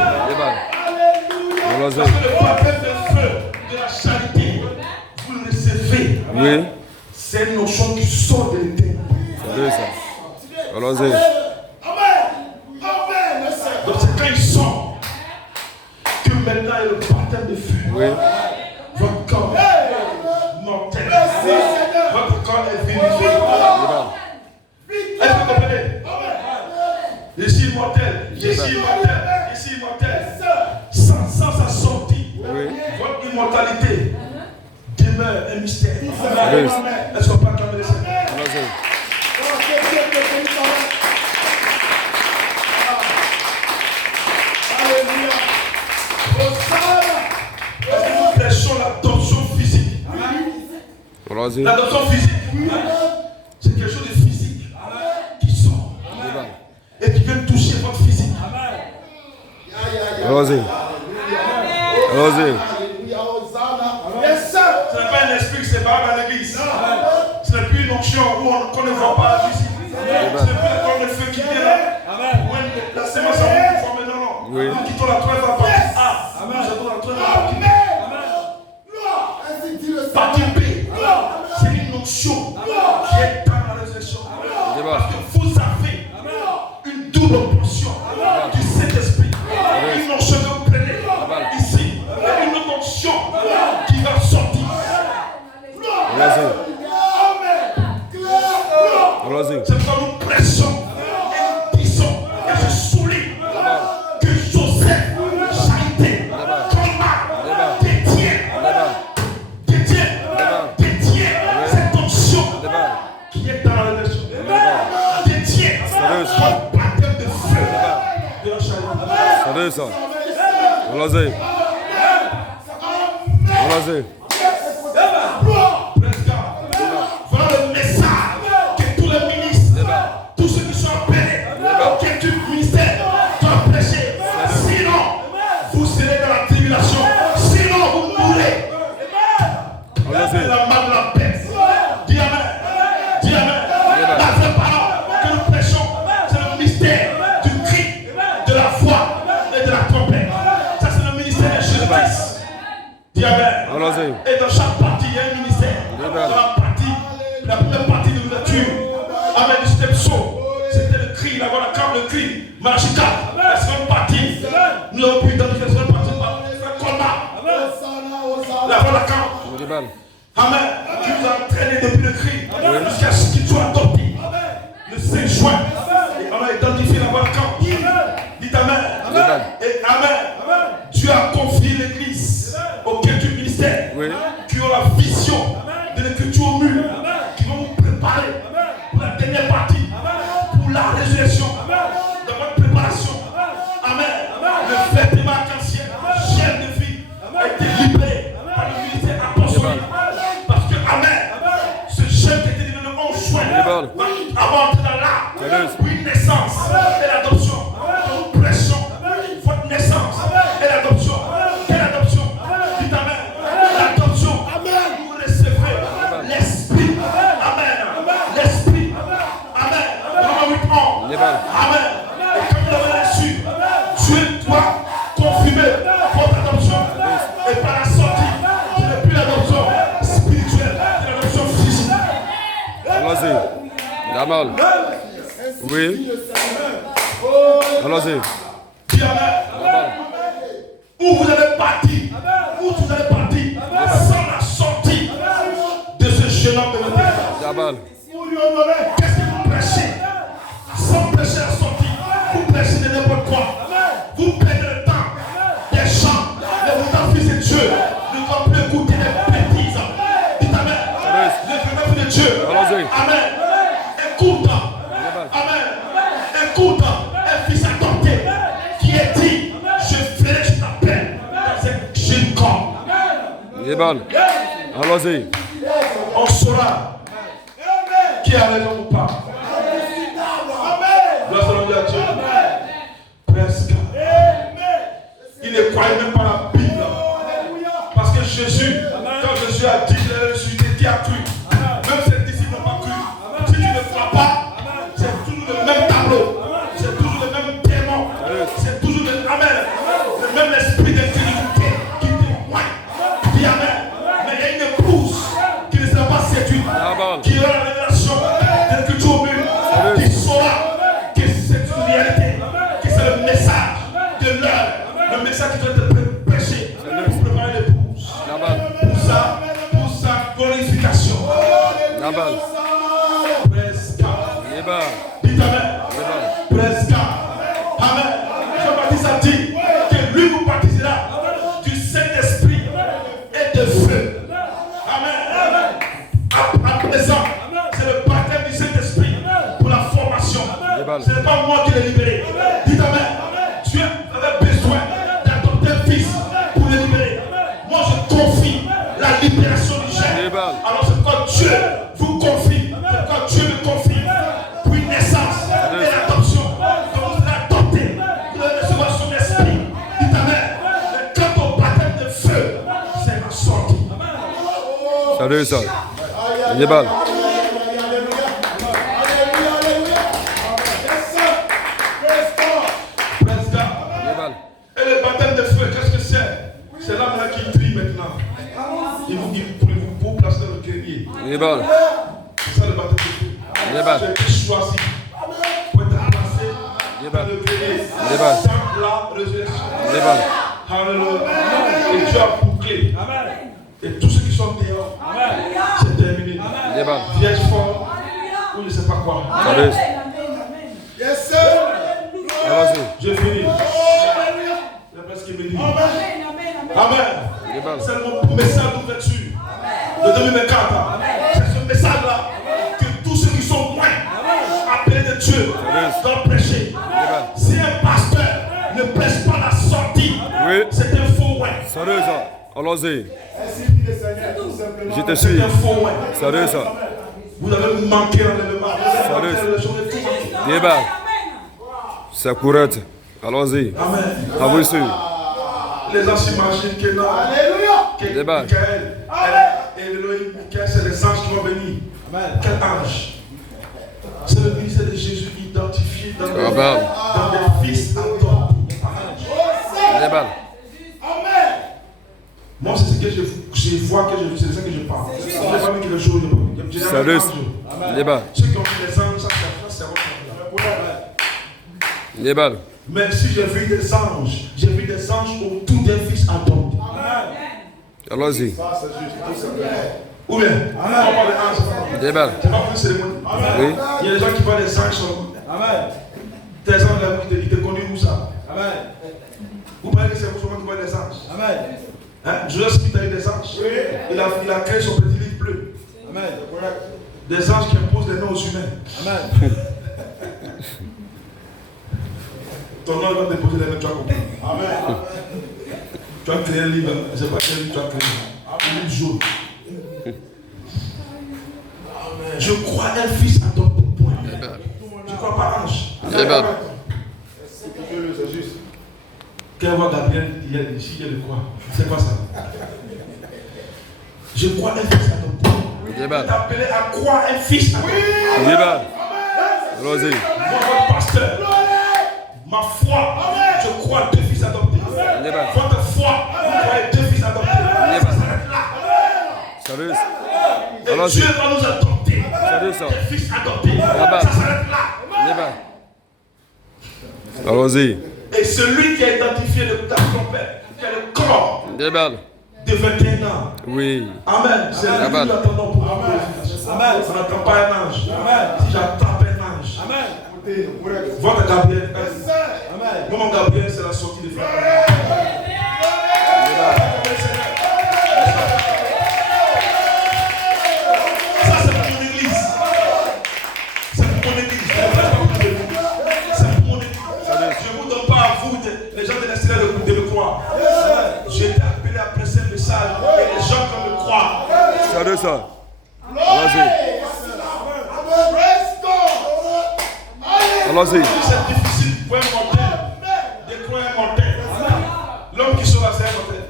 Parce que le baptême de feu de la charité, vous le recevez. Oui. C'est une notion qui sort de l'éternité. Allons-y. Donc c'est quand il sort que maintenant il y a le baptême de feu. Oui. Votre corps est mortel. Votre corps est vivifié. Est-ce que vous comprenez? Je suis immortel. Je suis immortel. Je suis immortel. Sans sa sortie, votre immortalité demeure un mystère. Est-ce qu'on peut acclamer le Seigneur? Alléluia. Parce que nous prêchons l'adoption physique. L'adoption physique, c'est quelque chose de physique qui sort et qui vient toucher votre physique. Allons-y. Allons-y. Ce n'est pas un esprit qui se barre dans l'église. Ce n'est plus une onction qu'on ne voit pas ici. Ce n'est plus encore le feu qui vient là. La semence a formé. Non. Nous quittons la trêve à partir A. Nous avons la trêve à partir B. C'est une onction qui est dans la résurrection. Parce que vous avez une double portion du Saint-Esprit. Une onction que vous prenez ici. Une onction qui va sortir. C'est pourquoi nous prêchons et nous disons et je souligne que Joseph, Charité, Colmar, détient cette onction qui est dans la résurrection. Détient votre baptême de feu de la charité. Allons-y. Allons-y. Voilà le message que tous les ministres, tous ceux qui sont appelés, auquel du ministère doivent prêcher. Sinon, vous serez dans la tribulation. Sinon, vous mourrez. C'est la main de la bête. Dis Amen. Dis Amen. La vraie parole que nous prêchons, c'est le mystère du Christ. Malachie 4, la seconde partie. Nous avons pu identifier la seconde partie par le combat. La voix camp. Amen. Qui nous a entraîné depuis le cri jusqu'à ce qu'il soit adopté. Le 5 juin. Et on a identifié la voix camp. Dites Amen. Et Amen. Dieu a confié l'église auquel du ministère qui ont la vision de l'écriture au mur, qui vont vous préparer pour la dernière partie, pour la résurrection, dans votre préparation. Amen. Le vêtement arc-en-ciel, chair de vie, a été libéré par le ministère apostolique. Parce que, Amen, ce jeune qui a été libéré le 11 juin va entrer dans l'art, pour une naissance et l'adoption. Nous prêchons votre naissance et l'adoption. Quelle adoption? Dites Amen. L'adoption. Vous recevrez l'esprit. Amen. L'esprit. Amen. Dans 8 ans. Amen. Et comme vous l'avez reçu, Dieu doit confirmer votre adoption. Et par la sortie, ce n'est plus l'adoption spirituelle, c'est l'adoption physique. Allons-y. Amen. Oui. Allons-y. Dis Amen. Où vous allez partir, sans la sortie de ce jeune homme de votre église. Amen. Qu'est-ce que vous prêchez? Sans prêcher la sortie, vous prêchez de n'importe quoi. Vous perdez le temps des gens, les fils de Dieu ne doivent plus écouter des bêtises. Dites Amen. Les fils de Dieu. Amen. Écoute. Amen. Écoute. Un fils adopté qui est dit, je ferai ce appel dans un jeune corps. Amen. Allons-y. On saura qui a raison ou pas. Gloire à Dieu. Presque. Il ne croyait même pas la Bible. Parce que Jésus, quand Jésus a dit qu'il allait ressusciter, qui a cru? Même ses disciples n'ont pas cru. Si tu ne crois pas, c'est toujours le même tableau. C'est toujours le même démon. C'est toujours le Amen. Le même esprit d'infidélité qui te dit Amen. Mais il y a une épouse qui ne sera pas séduite, qui aura la révélation de l'écriture au mur, qui saura que c'est une réalité, que c'est le message de l'heure, le message qui doit être prêché pour préparer l'épouse. Pour sa glorification. Presque. Dites Amen. Presque. Amen. Jean-Baptiste a dit que lui vous baptisera du Saint-Esprit et de feu. Amen. À présent, c'est le baptême du Saint-Esprit pour la formation. Ce n'est pas moi qui l'ai libéré. Dites Amen. Dieu avait besoin d'adopter un fils pour le libérer. Moi, je confie la libération du jeune. Alors, c'est pourquoi Dieu vous confie. C'est pourquoi Dieu me confie pour une naissance et l'adoption. Donc, vous serez adopté. Vous allez recevoir son esprit. Dites Amen. Mais quant au baptême de feu, c'est la sortie. Salut ça. Amen. Et le baptême de feu, qu'est-ce que c'est? C'est l'âme là qui brille maintenant. Il vous place dans le grenier. C'est ça le baptême de feu. J'ai été choisi pour être placé dans le grenier. Dans la résurrection. Alléluia. Et Dieu a bouclé. Et tous ceux qui sont dehors, c'est terminé. Vierge fort, ou je ne sais pas quoi. Yes, sir. J'ai fini. C'est parce qu'il me dit. Amen. C'est mon message d'ouverture de 2024. C'est ce message-là que tous ceux qui sont loin, appelés de Dieu, doivent prêcher. Si un pasteur ne prêche pas la sortie, c'est un faux ouais. Salut ça. Allons-y. Je te C'est suis. un faux ouais. Salut ça. Vous avez manqué l'enlèvement. Débat. C'est correct. Allons-y. Amen. À vous aussi. Les gens s'imaginent que non. Que Débat. Michael et Elohim, Michael, c'est les anges qui vont venir. Quel ange? C'est le ministère de Jésus identifié dans des fils adoptés par ange. Débat. Moi, c'est ce que je vois, c'est ça que je parle. C'est les familles qui le jouent. Salut. Débat. Ceux qui ont fait les anges, ça c'est votre problème. Amen. Mais si j'ai vu des anges autour d'un fils adopté. Allons-y. Ça, c'est juste. Tout simplement. Ou bien, on parle des anges. Amen. C'est pas une cérémonie. Oui. Il y a des gens qui voient des anges seulement. Amen. Des anges là, ils te connaissent où ça? Amen. Vous parlez que c'est vous seulement qui voyez des anges. Amen. Hein? Joseph Smith a eu des anges. Oui. Il a créé son petit livre bleu. Amen. C'est correct. Des anges qui imposent des noms aux humains. Amen. Ton nom va déposer les mêmes, tu vas comprendre. Amen. Tu as créé un livre, je ne sais pas quel livre tu as créé. Un livre jaune. Je crois un fils adopté. Point. Je ne crois pas ange. Amen. C'est juste. Quand on voit Gabriel, ici, il y a de quoi? C'est quoi ça? Je crois un fils adopté. Amen. Tu appelé à croire un fils adopté. Amen. Allons-y. Moi, votre pasteur, ma foi, je crois deux fils adoptés. Amen. Votre foi, vous croyez deux fils adoptés. Amen. Ça s'arrête là. Salut. Et Allons-y. Dieu va nous adopter. Salut ça. Des fils adoptés. Amen. Ça s'arrête là. Amen. Allons-y. Et celui qui a identifié le corps de ton père, qui a le corps Amen. de 21 ans. Oui. Amen. C'est lui que Amen. nous attendons pour la glorification. Amen. On n'attend pas un ange. Amen. Si j'attrape un ange, Amen. votre Gabriel, Amen. moi mon Gabriel, c'est la sortie des flammes. Ça, c'est pour mon église. C'est pour mon église. C'est pour mon église. Je ne vous donne pas à vous, les gens de l'extérieur, de me croire. J'ai été appelé à presser un message et les gens vont me croire. Salut ça. Allons-y. Allons-y. C'est difficile pour un mortel de croire un mortel. L'homme qui sera, c'est un mortel.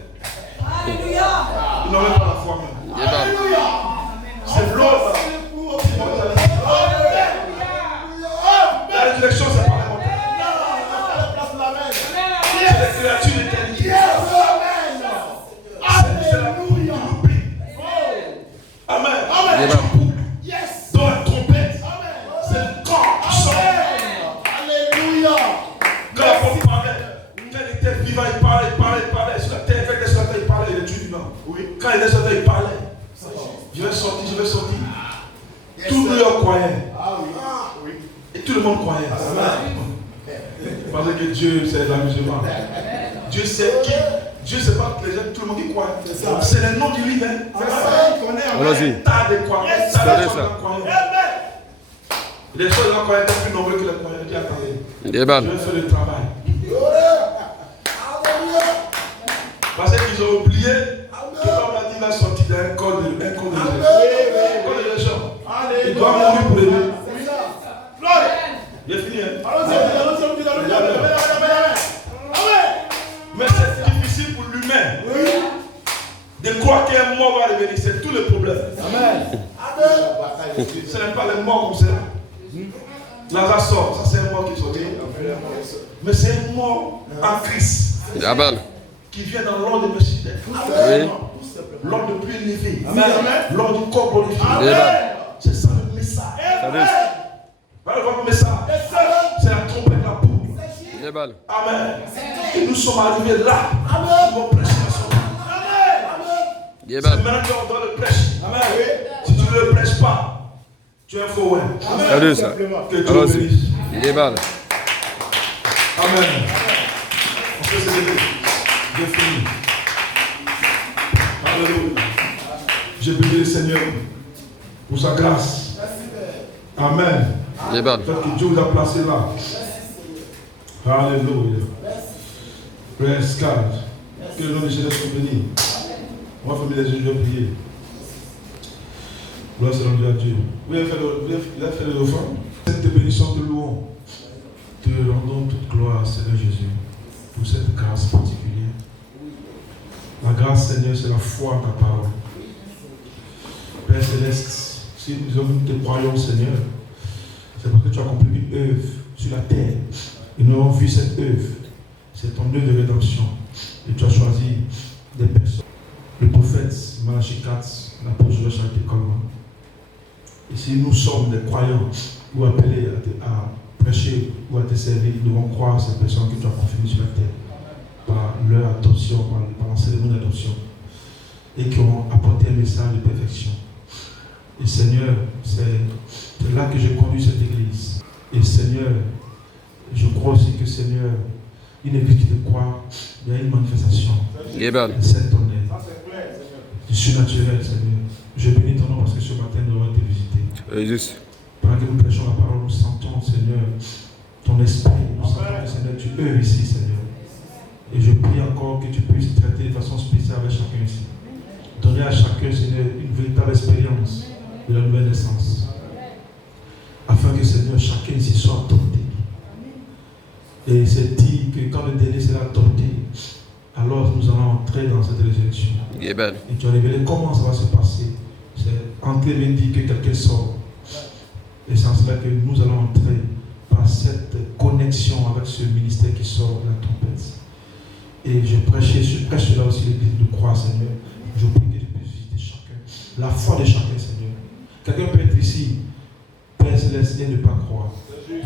Il n'aurait pas la foi même. Amen. C'est l'autre. La résurrection, c'est pas un mortel. C'est les créatures d'éternité. C'est la boue du loupi. Amen. Amen. Dans la trompette, c'est le corps qui sort. Quand l'apôtre parlait, quand il était vivant, il parlait. Sur la terre, quand il était sur la terre, il parlait, il est Dieu vivant. Quand il était sur la terre, il parlait. Je vais sortir. Tout le monde croyait. Et tout le monde croyait. Parce que Dieu, c'est l'amusement. Dieu sait qui. Dieu sait pas que les gens, tout le monde y croit. C'est le nom du livre. Allons-y. T'as des croyants. T'as Salut des ça. croyants. Les choses de croyants étaient plus nombreux que les croyants. Dis attendez. Amen. Je vais faire le travail. Parce qu'ils ont oublié que l'homme a dit qu'il va sortir d'un corps de gens. Il doit mourir pour les deux. J'ai fini. Mais c'est difficile pour l'humain de croire qu'un mort va revenir. C'est tout le problème. Ce n'est pas le mort comme ça. Lazare sort, ça c'est un mort qui est sorti. Mais c'est un mort en Christ. Amen. Qui vient dans l'ordre de Melchizedek. Oui. L'ordre le plus élevé. L'ordre du corps glorifié. Amen. C'est ça le message. Salut. Voilà votre message. C'est la trompette, la boue. Amen. Amen. Et nous sommes arrivés là. Nous allons prêcher la soirée. C'est Amen. maintenant qu'on doit le prêcher. Si tu ne le prêches pas, tu es un faux. Salut ça. Que Dieu Allons-y. bénisse. Amen. Amen. On peut se lever. J'ai fini. Alléluia. Je bénis le Seigneur pour sa grâce. Amen. Amen. Fait que Dieu vous a placé là. Alléluia. Praise God. Que le nom de Jésus soit béni. On va fermer les yeux, je vais prier. Gloire soit rendue à Dieu. Vous avez fait le refrain. Cette bénédiction te louons. Te rendons toute gloire, Seigneur Jésus, pour cette grâce particulière. La grâce, Seigneur, c'est la foi en ta parole. Père Céleste, si nous te croyons, Seigneur, c'est parce que tu as accompli une œuvre sur la terre. Et nous avons vu cette œuvre. C'est ton œuvre de rédemption. Et tu as choisi des personnes. Le prophète Malachi 4, l'apôtre Joshua était comme moi. Et si nous sommes des croyants, ou appelés à prêcher ou à te servir, ils devront croire ces personnes que tu as confirmées sur la terre par leur adoption, par l'enseignement d'adoption, et qui ont apporté un message de perfection. Et Seigneur, c'est là que j'ai conduit cette église. Et Seigneur, je crois aussi que Seigneur, une église qui te croit, il y a une manifestation. Amen. C'est ton aide. Je suis naturel, Seigneur. Je bénis ton nom parce que ce matin, nous avons été visités. Juste. Pendant que nous prêchons la parole, nous sentons, Seigneur, ton esprit. Nous sentons que, Seigneur, tu œuvres ici, Seigneur. Et je prie encore que tu puisses traiter de façon spéciale avec chacun ici. Donner à chacun, Seigneur, une véritable expérience de la nouvelle naissance. Afin que, Seigneur, chacun ici soit adopté. Et c'est dit que quand le délai sera adopté, alors nous allons entrer dans cette résurrection. Amen. Et tu as révélé comment ça va se passer. C'est entrer veut dire que quelqu'un sort. Et c'est en cela que nous allons entrer par cette connexion avec ce ministère qui sort de la trompette. Et je prêche là aussi l'église de croix, Seigneur. Je prie que tu puisses visiter chacun. La foi de chacun, Seigneur. Quelqu'un peut être ici, Père Céleste, et ne pas croire.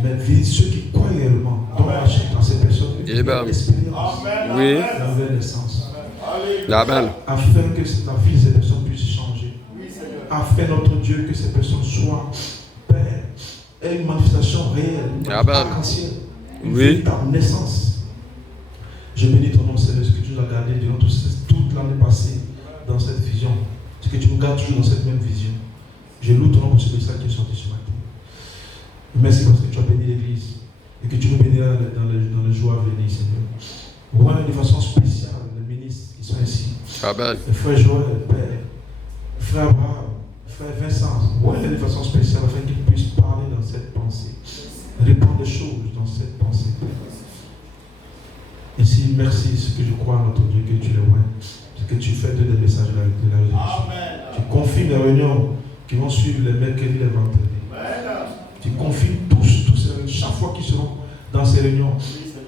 Mais visite ceux qui croient réellement. Donc, dans ces personnes, une expérience. Oui. La nouvelle naissance. Amen. Afin que la vie de ces personnes puisse changer. Afin, notre Dieu, que ces personnes soient, Père, aient une manifestation réelle, une arc-en-ciel, une véritable naissance. Je bénis ton nom, Seigneur, ce que tu nous as gardé durant toute l'année passée dans cette vision. Ce que tu nous gardes toujours dans cette même vision. Je loue ton nom pour ce message qui est sorti ce matin. Merci parce que tu as béni l'Église et que tu nous béniras dans les jours à venir, Seigneur. Voilà de façon spéciale les ministres qui sont ici. Amen. Le frère Joël, Père, frère Abraham, frère Vincent, voilà de façon spéciale afin qu'ils puissent parler dans cette pensée, répondre des choses dans cette pensée, Père. Ainsi, merci ce que je crois à notre Dieu que tu le vois, ce que tu fais de des messages de la résurrection. Tu confirmes les réunions qui vont suivre les mercredis et les vendredis. Tu confirmes tous chaque fois qu'ils seront dans ces réunions,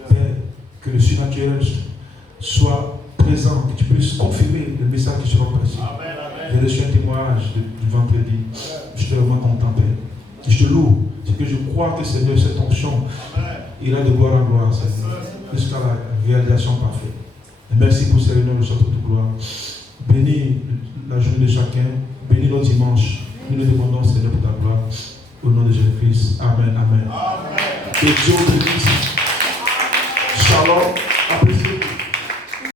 Père, que le surnaturel soit présent, que tu puisses confirmer le message qui sera prêché. J'ai reçu un témoignage du vendredi. Je te vraiment content, Père. Et je te loue, c'est que je crois que Seigneur, cette onction ira de gloire en gloire, Seigneur, jusqu'à la réalisation parfaite. Et merci pour ces réunions de sorte de gloire. Bénis la journée de chacun, bénis nos dimanches. Nous nous demandons, Seigneur, pour ta gloire. Au nom de Jésus-Christ. Amen. Amen. Que Dieu bénisse. Shalom. Appréciez.